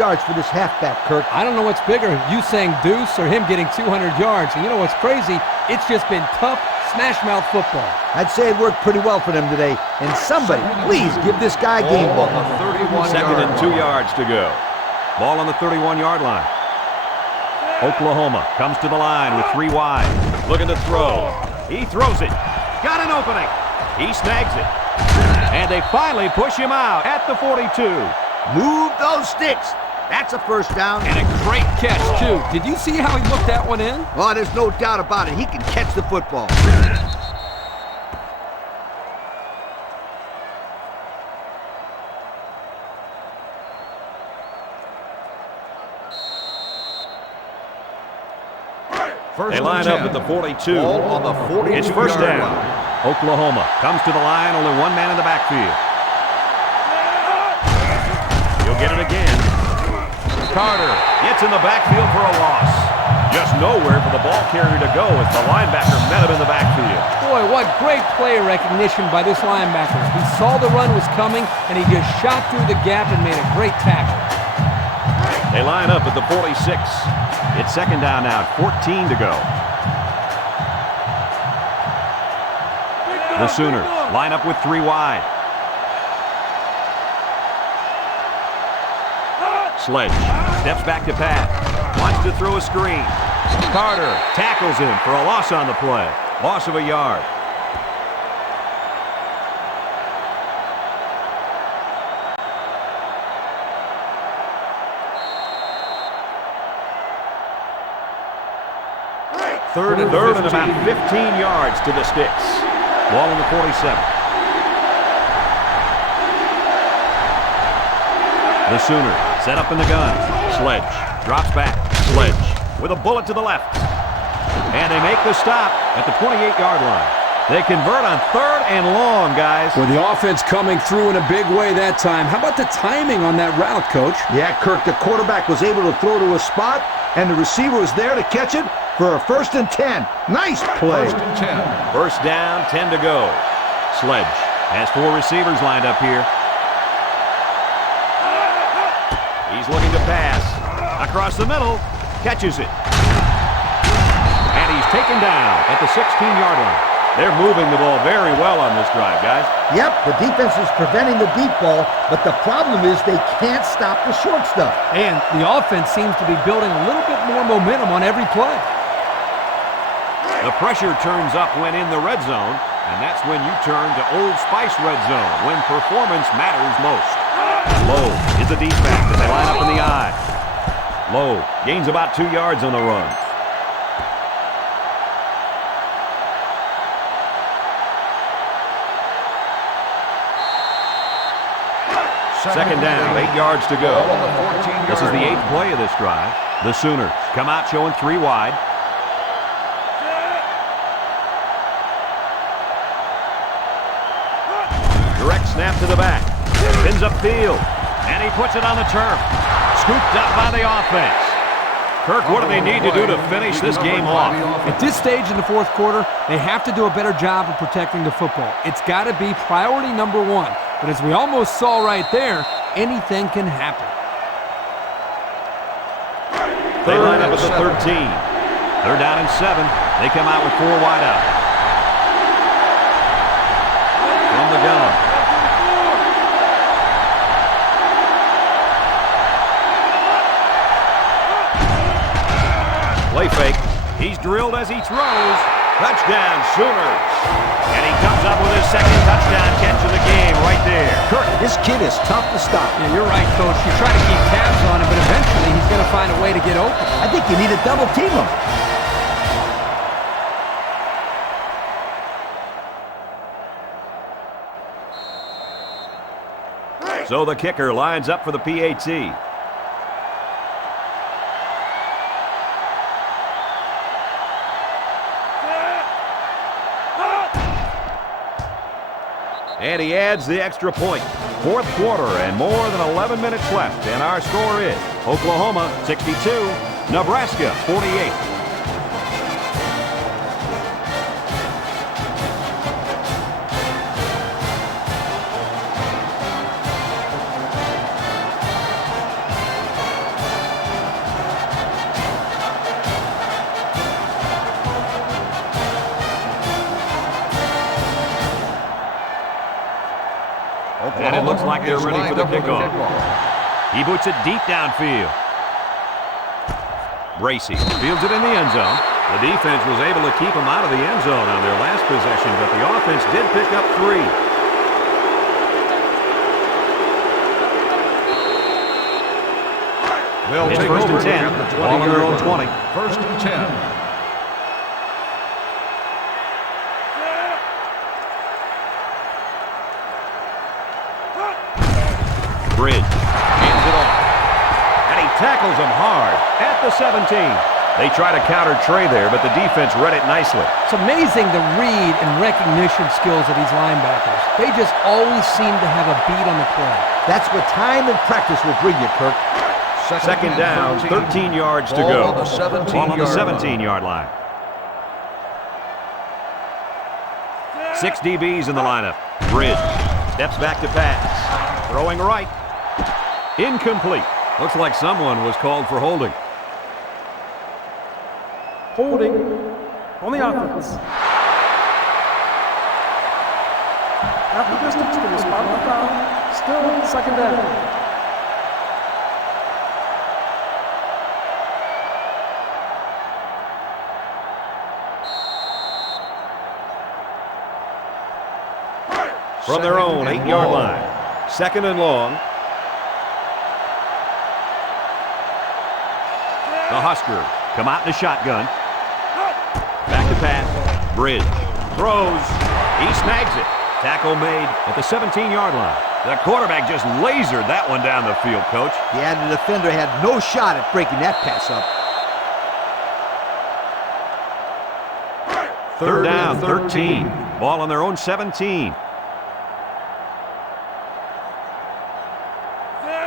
yards for this halfback, Kirk. I don't know what's bigger, you saying deuce or him getting 200 yards. And you know what's crazy? It's just been tough, smash-mouth football. I'd say it worked pretty well for them today. And somebody, please give this guy a game ball. Second and 2 yards to go. Ball on the 31-yard line. Oklahoma comes to the line with 3 wide. Looking to throw. He throws it. Got an opening. He snags it. And they finally push him out at the 42. Move those sticks. That's a first down. And a great catch, too. Did you see how he looked that one in? Oh, there's no doubt about it. He can catch the football. They line up at the 42. Ball on the 42 It's first yard down. line. Oklahoma comes to the line, only one man in the backfield. He'll get it again. Carter gets in the backfield for a loss. Just nowhere for the ball carrier to go as the linebacker met him in the backfield. Boy, what great play recognition by this linebacker. He saw the run was coming, and he just shot through the gap and made a great tackle. They line up at the 46. It's second down now, 14 to go. The Sooners line up with 3 wide. Sledge steps back to pass. Wants to throw a screen. Carter tackles him for a loss on the play. Loss of a yard. Third and about 15 yards to the sticks. Ball on the 47. The Sooners set up in the gun. Sledge drops back. Sledge with a bullet to the left. And they make the stop at the 28-yard line. They convert on 3rd and long, guys. With the offense coming through in a big way that time. How about the timing on that route, Coach? Yeah, Kirk, the quarterback was able to throw to a spot, and the receiver was there to catch it for a 1st and 10. Nice play. 1st and 10. First down, 10 to go. Sledge has 4 receivers lined up here. He's looking to pass. Across the middle, catches it. And he's taken down at the 16-yard line. They're moving the ball very well on this drive, guys. Yep, the defense is preventing the deep ball, but the problem is they can't stop the short stuff. And the offense seems to be building a little bit more momentum on every play. The pressure turns up when in the red zone, and that's when you turn to Old Spice Red Zone, when performance matters most. Lowe is a deep back as they line up in the eye. Lowe gains about 2 yards on the run. Second down, 8 yards to go. This is the 8th play of this drive. The Sooners come out showing 3 wide. Direct snap to the back. Spins upfield. And he puts it on the turf. Scooped up by the offense. Kirk, what do they need to do to finish this game off? At this stage in the 4th quarter, they have to do a better job of protecting the football. It's got to be priority number 1. But as we almost saw right there, anything can happen. They line up at the 13. They're down in 7. They come out with 4 wide out. From the gun. Play fake. He's drilled as he throws. Touchdown, Sooners. And he comes up with his 2nd touchdown catch of the game right there. Kirk, this kid is tough to stop. Yeah, you're right, Coach. You try to keep tabs on him, but eventually he's going to find a way to get open. I think you need to double team him. So the kicker lines up for the PAT. And he adds the extra point. 4th quarter and more than 11 minutes left. And our score is Oklahoma 62, Nebraska 48. And it looks like they're ready for the kickoff. He boots it deep downfield. Bracey fields it in the end zone. The defense was able to keep him out of the end zone on their last possession, but the offense did pick up 3. They'll It's take first over and 10. at the Ball on their own 20. 20. First and 10. Bridge hands it off. And he tackles him hard at the 17. They try to counter Trey there, but the defense read it nicely. It's amazing the read and recognition skills of these linebackers. They just always seem to have a beat on the play. That's what time and practice will bring you, Kirk. Second down, 13 yards to Ball go. on the 17 Ball on the yard 17-yard line. 6 DBs in the lineup. Bridge steps back to pass. Throwing right. Incomplete. Looks like someone was called for holding. Holding on the offense. After distance to the spot of the foul, still second down. From their own 8-yard line. Second and long. The Huskers come out in the shotgun. Back to pass. Bridge throws. He snags it. Tackle made at the 17-yard line. The quarterback just lasered that one down the field, Coach. Yeah, the defender had no shot at breaking that pass up. Third down, 13. Ball on their own 17.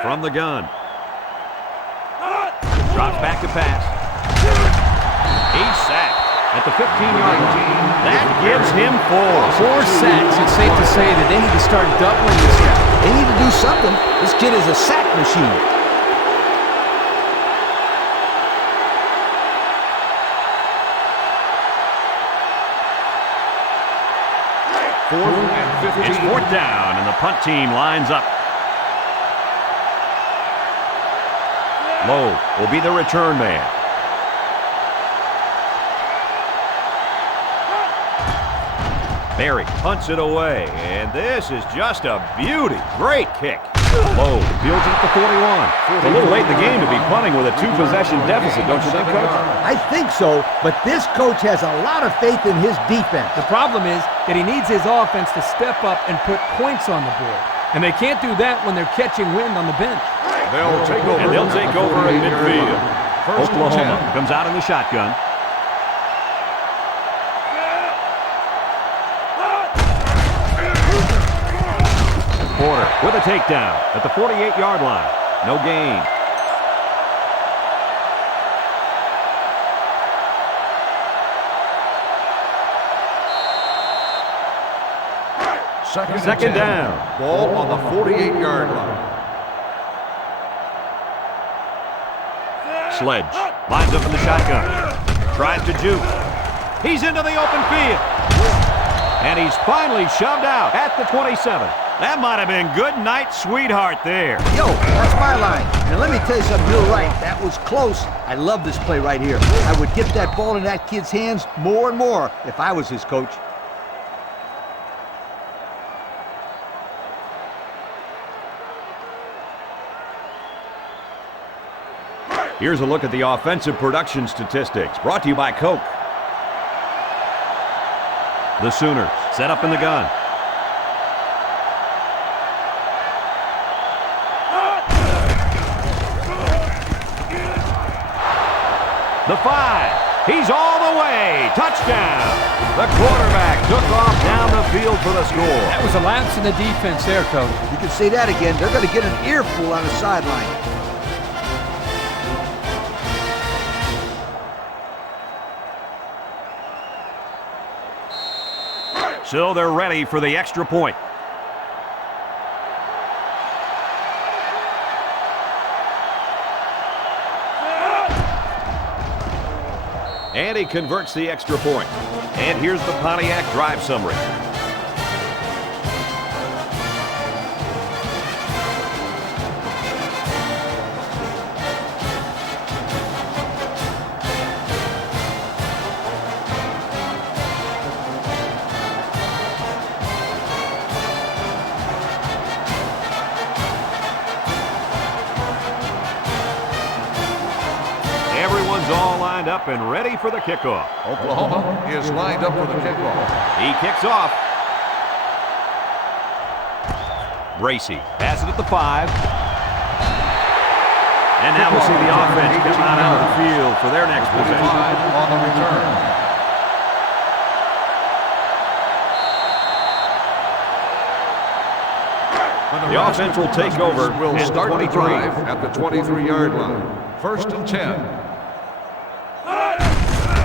From the gun. Drops back to pass. He's sacked at the 15-yard line. That gives him 4. 4 sacks. It's safe to say that they need to start doubling this route. They need to do something. This kid is a sack machine. Fourth and 15. It's fourth down, and the punt team lines up. Lowe will be the return man. Berry punts it away, and this is just a beauty. Great kick. Lowe fields it at the 41. It's a little late in the game to be punting with a 2-possession deficit, don't you think, Coach? I think so, but this coach has a lot of faith in his defense. The problem is that he needs his offense to step up and put points on the board. And they can't do that when they're catching wind on the bench. They'll take over. And they'll take over in midfield. First and Oklahoma 10. comes out in the shotgun. Porter with a takedown at the 48-yard line. No gain. Second down. Ball on the 48-yard line. Sledge lines up in the shotgun. Tries to juke. He's into the open field. And he's finally shoved out at the 27. That might have been good night, sweetheart there. Yo, that's my line. And let me tell you something, you're right. That was close. I love this play right here. I would get that ball in that kid's hands more and more if I was his coach. Here's a look at the offensive production statistics, brought to you by Coke. The Sooners set up in the gun. The 5. He's all the way. Touchdown. The quarterback took off down the field for the score. That was a lapse in the defense there, Coach. You can say that again. They're going to get an earful on the sideline. So they're ready for the extra point. And he converts the extra point. And here's the Pontiac drive summary. Everyone's all lined up and ready for the kickoff. Oklahoma is lined up for the kickoff. He kicks off. Bracy has it at the 5. And now we'll see the offense come out onto the field for their next possession. On the return. The offense will take over Will at start 23. the drive at the 23-yard line. 1st and 10.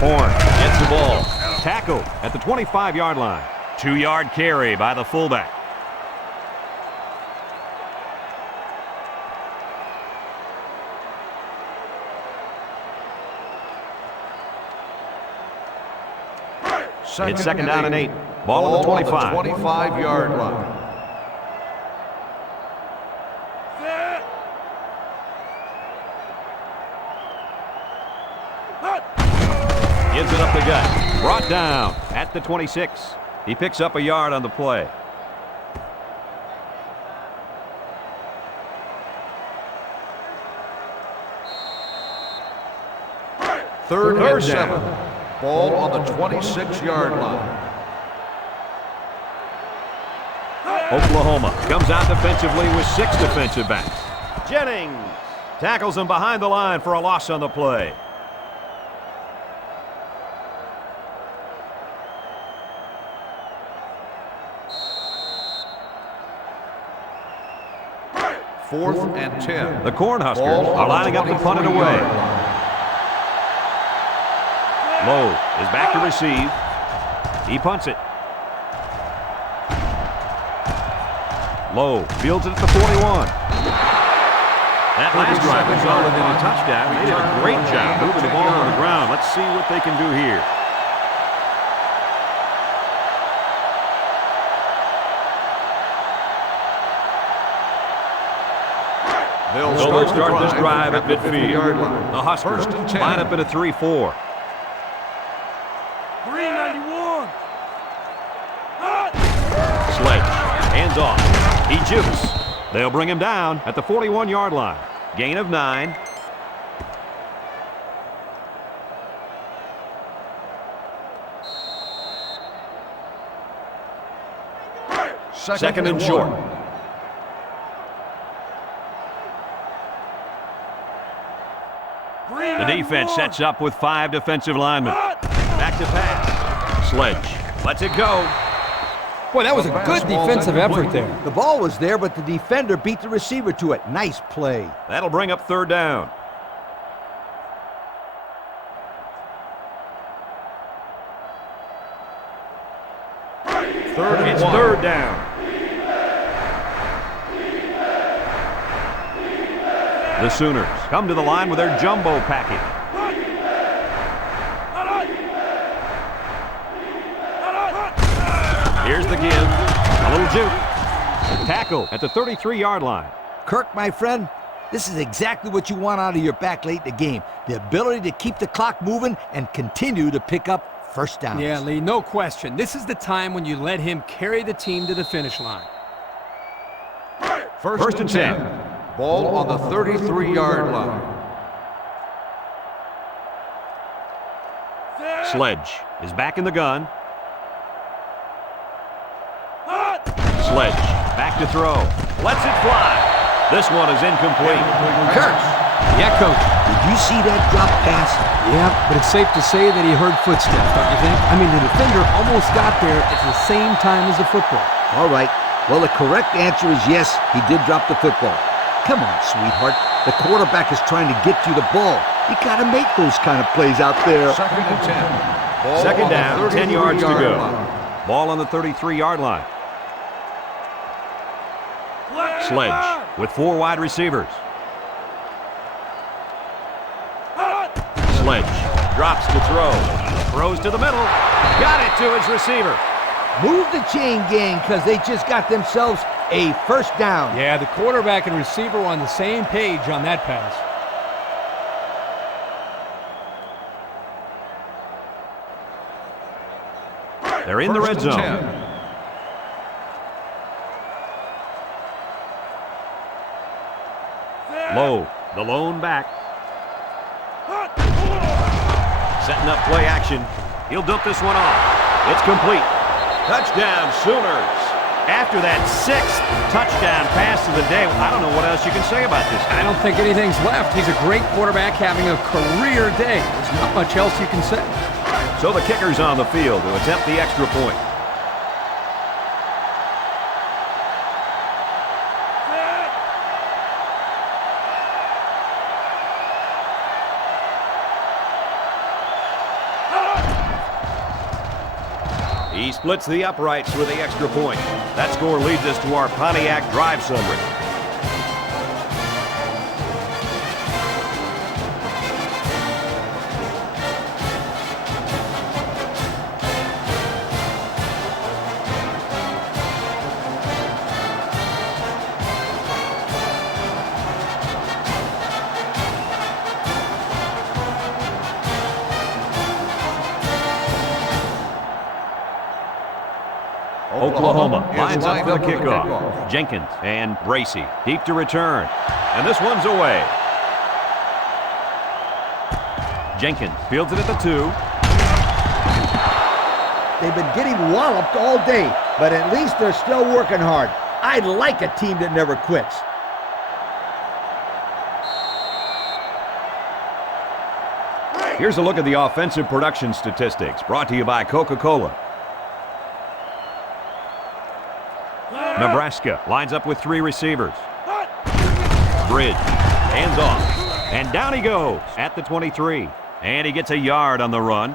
Horn gets the ball. Tackle at the 25-yard line. 2-yard carry by the fullback. It's 2nd down and 8. Ball on the 25. 25-yard line. Gives it up the gut. Brought down at the 26. He picks up a yard on the play. Third Third and 7. Ball on the 26-yard line. Oklahoma comes out defensively with 6 defensive backs. Jennings tackles him behind the line for a loss on the play. Fourth and 10. The Cornhuskers are lining up to punt it away. Lowe is back to receive. He punts it. Lowe fields it at the 41. That last drive resulted in a touchdown. They did a great job moving the ball on the ground. Let's see what they can do here. They'll Start this drive at midfield. line. The Huskers 1st and 10. line up in a 3-4. 391. Sledge, hands off. He jukes. They'll bring him down at the 41-yard line. Gain of 9. Second and short. The defense sets up with 5 defensive linemen. Back to pass. Sledge lets it go. Boy, that was a good defensive effort there. The ball was there, but the defender beat the receiver to it. Nice play. That'll bring up 3rd down. It's 3rd down. The Sooners come to the line with their jumbo package. Here's the give. A little juke. Tackle at the 33-yard line. Kirk, my friend, this is exactly what you want out of your back late in the game. The ability to keep the clock moving and continue to pick up first downs. Yeah, Lee, no question. This is the time when you let him carry the team to the finish line. First and 10. Ball on the 33-yard line. Sledge is back in the gun. Sledge back to throw. Lets it fly. This one is incomplete. Kirk, Yeah, Coach. did you see that drop pass? Yeah, but it's safe to say that he heard footsteps, don't you think? I mean, the defender almost got there at the same time as the football. All right. Well, the correct answer is yes, he did drop the football. Come on, sweetheart. The quarterback is trying to get you the ball. You got to make those kind of plays out there. 2nd and 10. Ball Second on the down, 10 yards to 33-yard go. line. Ball on the 33-yard line. Sledge with 4 wide receivers. Sledge drops to throw. Throws to the middle. Got it to his receiver. Move the chain gang because they just got themselves a first down. Yeah, the quarterback and receiver were on the same page on that pass. They're in the red First and zone. 10. Lowe, the lone back. Setting up play action. He'll dump this one off. It's complete. Touchdown, Sooners. After that 6th touchdown pass of the day, I don't know what else you can say about this guy. I don't think anything's left. He's a great quarterback having a career day. There's not much else you can say. So the kicker's on the field to attempt the extra point. He splits the uprights with the extra point. That score leads us to our Pontiac drive summary. Oklahoma lines up for the kickoff. Jenkins and Bracey deep to return. And this one's away. Jenkins fields it at the 2. They've been getting walloped all day, but at least they're still working hard. I like a team that never quits. Here's a look at the offensive production statistics brought to you by Coca-Cola. Nebraska lines up with 3 receivers. Bridge, hands off, and down he goes at the 23. And he gets a yard on the run.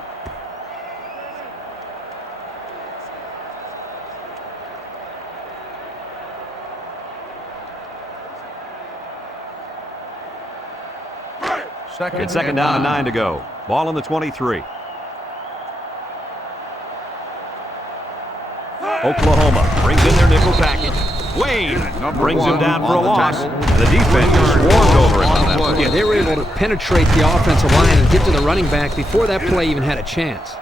It's second down and 9 to go. Ball on the 23. Oklahoma brings in their nickel package. Wayne brings him down for a loss. And the defense is swarmed over him on that play. Yeah, they were able to penetrate the offensive line and get to the running back before that play even had a chance.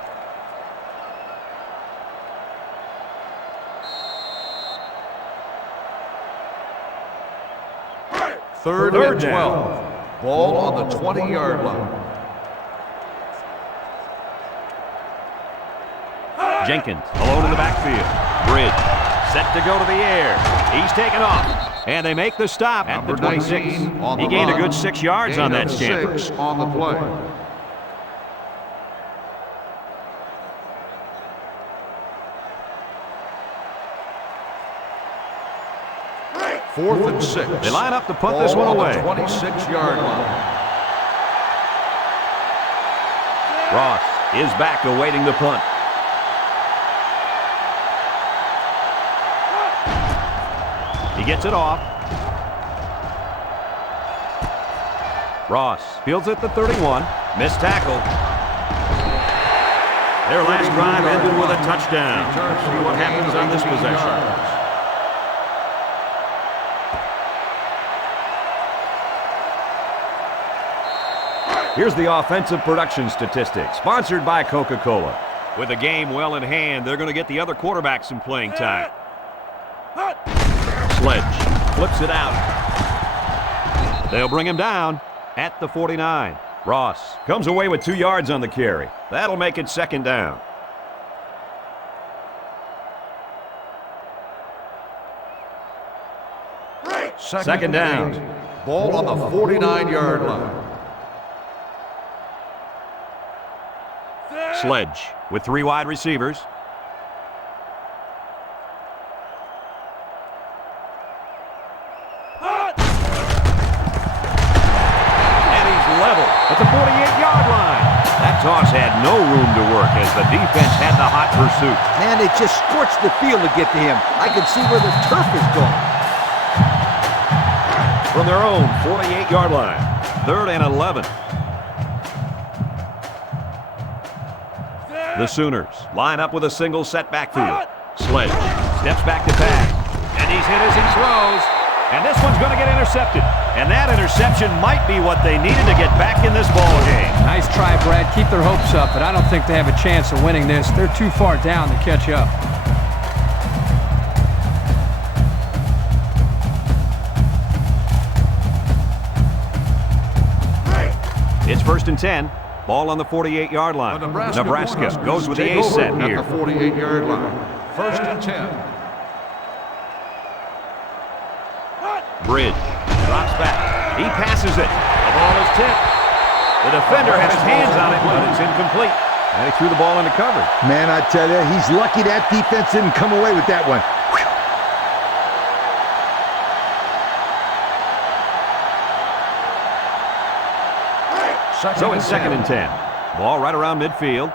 Third and 12. Ball on the 20-yard line. Jenkins alone in the backfield. Bridge set to go to the air. He's taken off. And they make the stop at the 26. He gained a good 6 yards on that scamper. 6 on the play. Fourth and 6. They line up to punt this one away. 26-yard line. Ross is back awaiting the punt. He gets it off. Ross fields at the 31. Missed tackle. Their last drive ended with a touchdown. See what happens on this possession. Here's the offensive production statistics, sponsored by Coca-Cola. With the game well in hand, they're going to get the other quarterback some playing time. Sledge flips it out. They'll bring him down at the 49. Ross comes away with 2 yards on the carry. That'll make it second down. Second down. Ball on the 49-yard line. Sledge with 3 wide receivers. And he's level at the 48-yard line. That toss had no room to work as the defense had the hot pursuit. Man, they just scorched the field to get to him. I can see where the turf is going. From their own 48-yard line, 3rd and 11. The Sooners line up with a single set backfield. Sledge steps back to pass. And he's hit as he throws. And this one's going to get intercepted. And that interception might be what they needed to get back in this ball game. Nice try, Brad. Keep their hopes up, but I don't think they have a chance of winning this. They're too far down to catch up. It's 1st and 10. Ball on the 48-yard line. The Nebraska goes with the take ace over set here. at the 48-yard line. 1st and 10. Bridge drops back. He passes it. The ball is tipped. The defender had his hands on it, but it's incomplete. And he threw the ball into coverage. Man, I tell you, he's lucky that defense didn't come away with that one. So it's 2nd and 10. Ball right around midfield.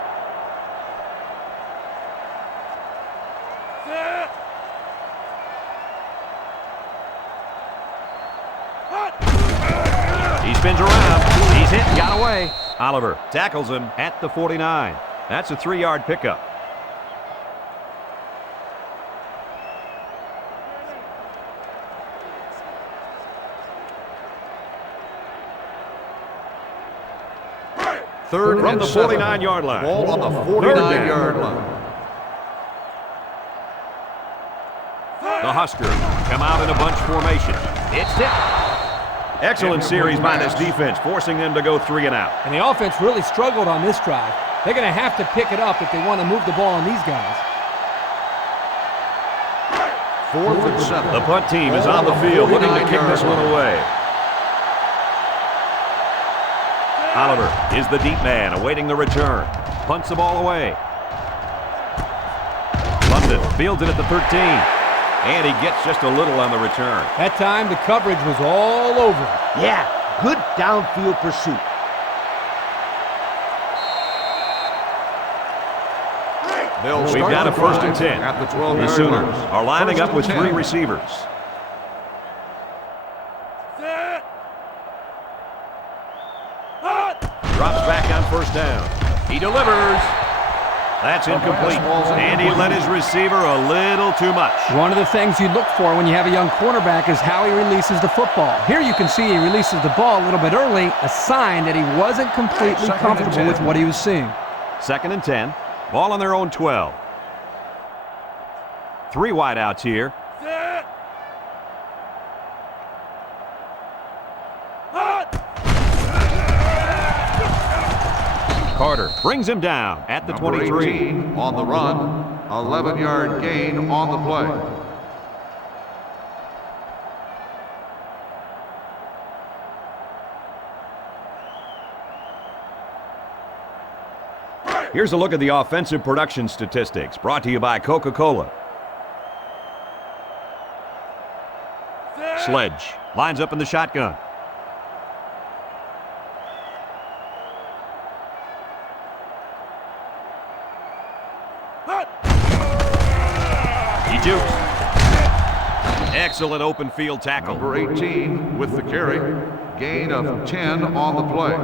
He spins around. He's hit and got away. Oliver tackles him at the 49. That's a 3-yard pickup. Third From and the 7. 49-yard line. Ball on the Third down. 49-yard line. The Huskers come out in a bunch formation. It's tipped. Excellent series by this defense, forcing them to go 3 and out. And the offense really struggled on this drive. They're going to have to pick it up if they want to move the ball on these guys. 4th and 7. The punt team is on the field looking to kick this one away. Oliver is the deep man awaiting the return. Punts the ball away. London fields it at the 13. And he gets just a little on the return. That time, the coverage was all over. Yeah, good downfield pursuit. We've got a 1st and 10. At the The 12-yard Sooners line. are lining 1st up with and 3 10. receivers. Drops back on 1st down. He delivers. That's incomplete. And he led his receiver a little too much. One of the things you look for when you have a young cornerback is how he releases the football. Here you can see he releases the ball a little bit early, a sign that he wasn't completely comfortable with what he was seeing. 2nd and 10. Ball on their own 12. 3 wideouts here. Carter brings him down at the Number 23. 18 on the run. 11-yard gain on the play. Here's a look at the offensive production statistics brought to you by Coca-Cola. Sledge lines up in the shotgun. He jukes. Excellent open field tackle. Number 18 with the carry. Gain of 10 on the play.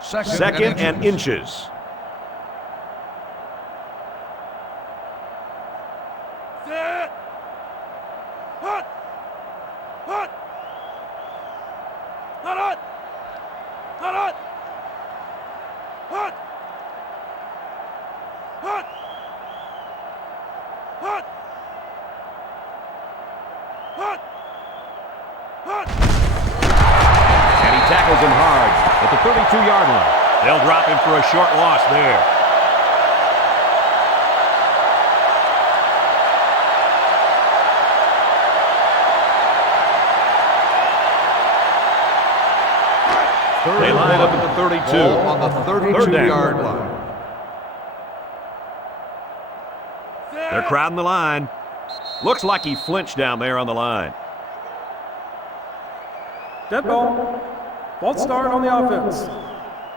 Second and inches. And he tackles him hard at the 32-yard line. They'll drop him for a short loss there. They line up at the 32. Ball on the 32-yard line. They're crowding the line. Looks like he flinched down there on the line. Dead ball. False start on the offense.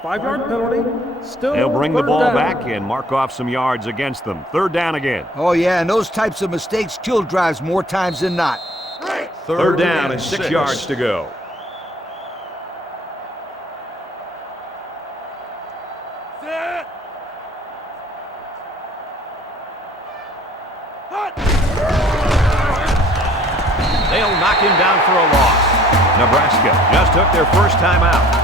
5-yard penalty. Still They'll bring the 3rd ball down. back and mark off some yards against them. 3rd down again. Oh, yeah, and those types of mistakes kill drives more times than not. 3rd down and 6 yards to go. They'll knock him down for a loss. Nebraska just took their first time out.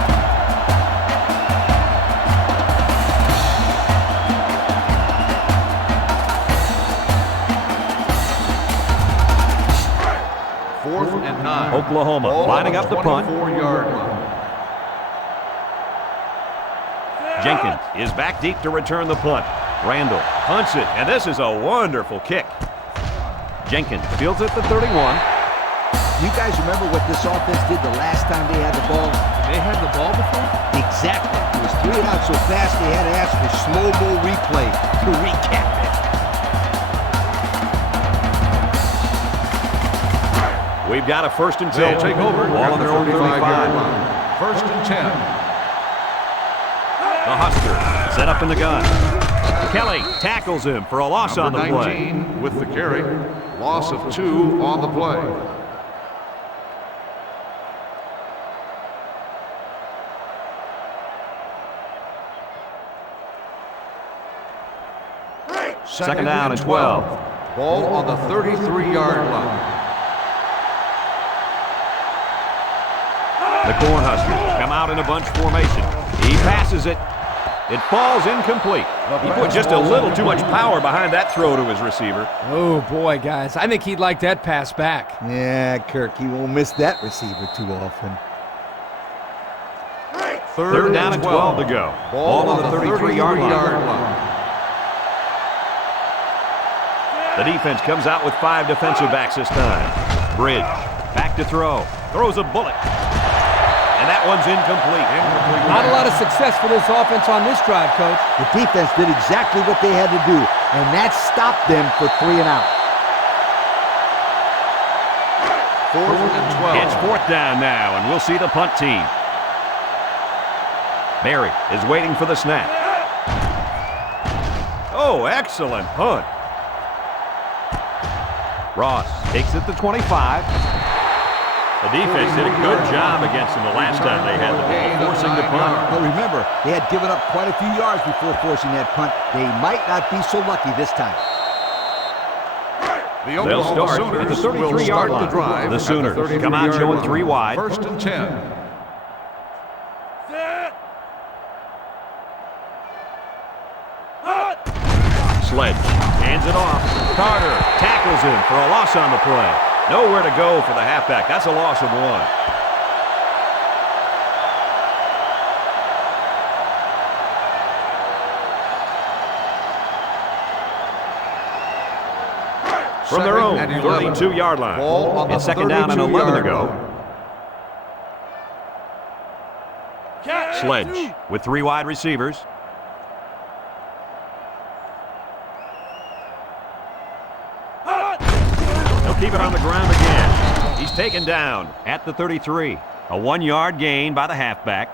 Oklahoma lining up the punt. 24-yard line. Jenkins is back deep to return the punt. Randall punts it, and this is a wonderful kick. Jenkins fields it at the 31. You guys remember what this offense did the last time they had the ball? They had the ball before? Exactly. It was 3 and out so fast they had to ask for slow-mo replay to recap it. We've got a 1st and 10. They'll take over Ball on their own 35. line. 1st and 10. The Huskers set up in the gun. Kelly tackles him for a loss on the Number play. 19 with the carry. Loss of 2 on the play. Second down and 12. Ball on the 33-yard line. The Cornhuskers come out in a bunch formation. He passes it. It falls incomplete. He put just a little too much power behind that throw to his receiver. Oh, boy, guys. I think he'd like that pass back. Yeah, Kirk, he won't miss that receiver too often. Third down and 12 to go. Ball on the 33-yard line. The defense comes out with 5 defensive backs this time. Bridge, back to throw. Throws a bullet. And that one's incomplete. Not a lot of success for this offense on this drive, Coach. The defense did exactly what they had to do, and that stopped them for 3 and out. 4th and 12. It's 4th down now, and we'll see the punt team. Barry is waiting for the snap. Oh, excellent punt. Ross takes it to 25. The defense did a good job against them the last time they had the ball, forcing the punt. But remember, they had given up quite a few yards before forcing that punt. They might not be so lucky this time. The They'll Oklahoma start at the Sooners will 33-yard start the line. drive. The Sooners come out showing 3 wide. 1st and 10. Sledge hands it off. Carter tackles him for a loss on the play. Nowhere to go for the halfback. That's a loss of 1. From their own 32-yard line. It's second down and 11 to go. Sledge with 3 wide receivers. Keep it on the ground again. He's taken down at the 33. A 1-yard gain by the halfback.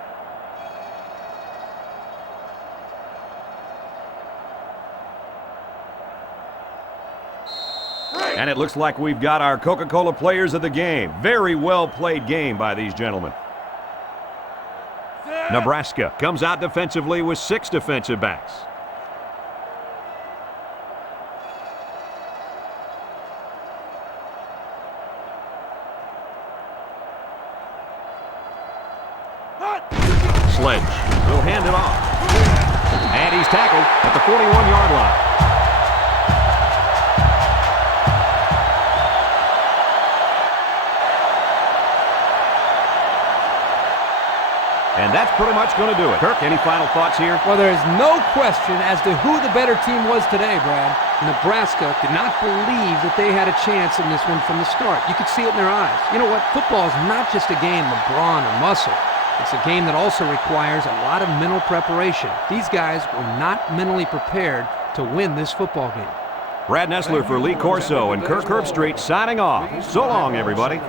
And it looks like we've got our Coca-Cola players of the game. Very well played game by these gentlemen. Nebraska comes out defensively with 6 defensive backs. Sledge will hand it off. And he's tackled at the 41-yard line. And that's pretty much going to do it. Kirk, any final thoughts here? Well, there's no question as to who the better team was today, Brad. Nebraska did not believe that they had a chance in this one from the start. You could see it in their eyes. You know what? Football is not just a game of brawn or muscle. It's a game that also requires a lot of mental preparation. These guys were not mentally prepared to win this football game. Brad Nessler for Lee Corso and Kirk Herbstreit signing off. So long, everybody.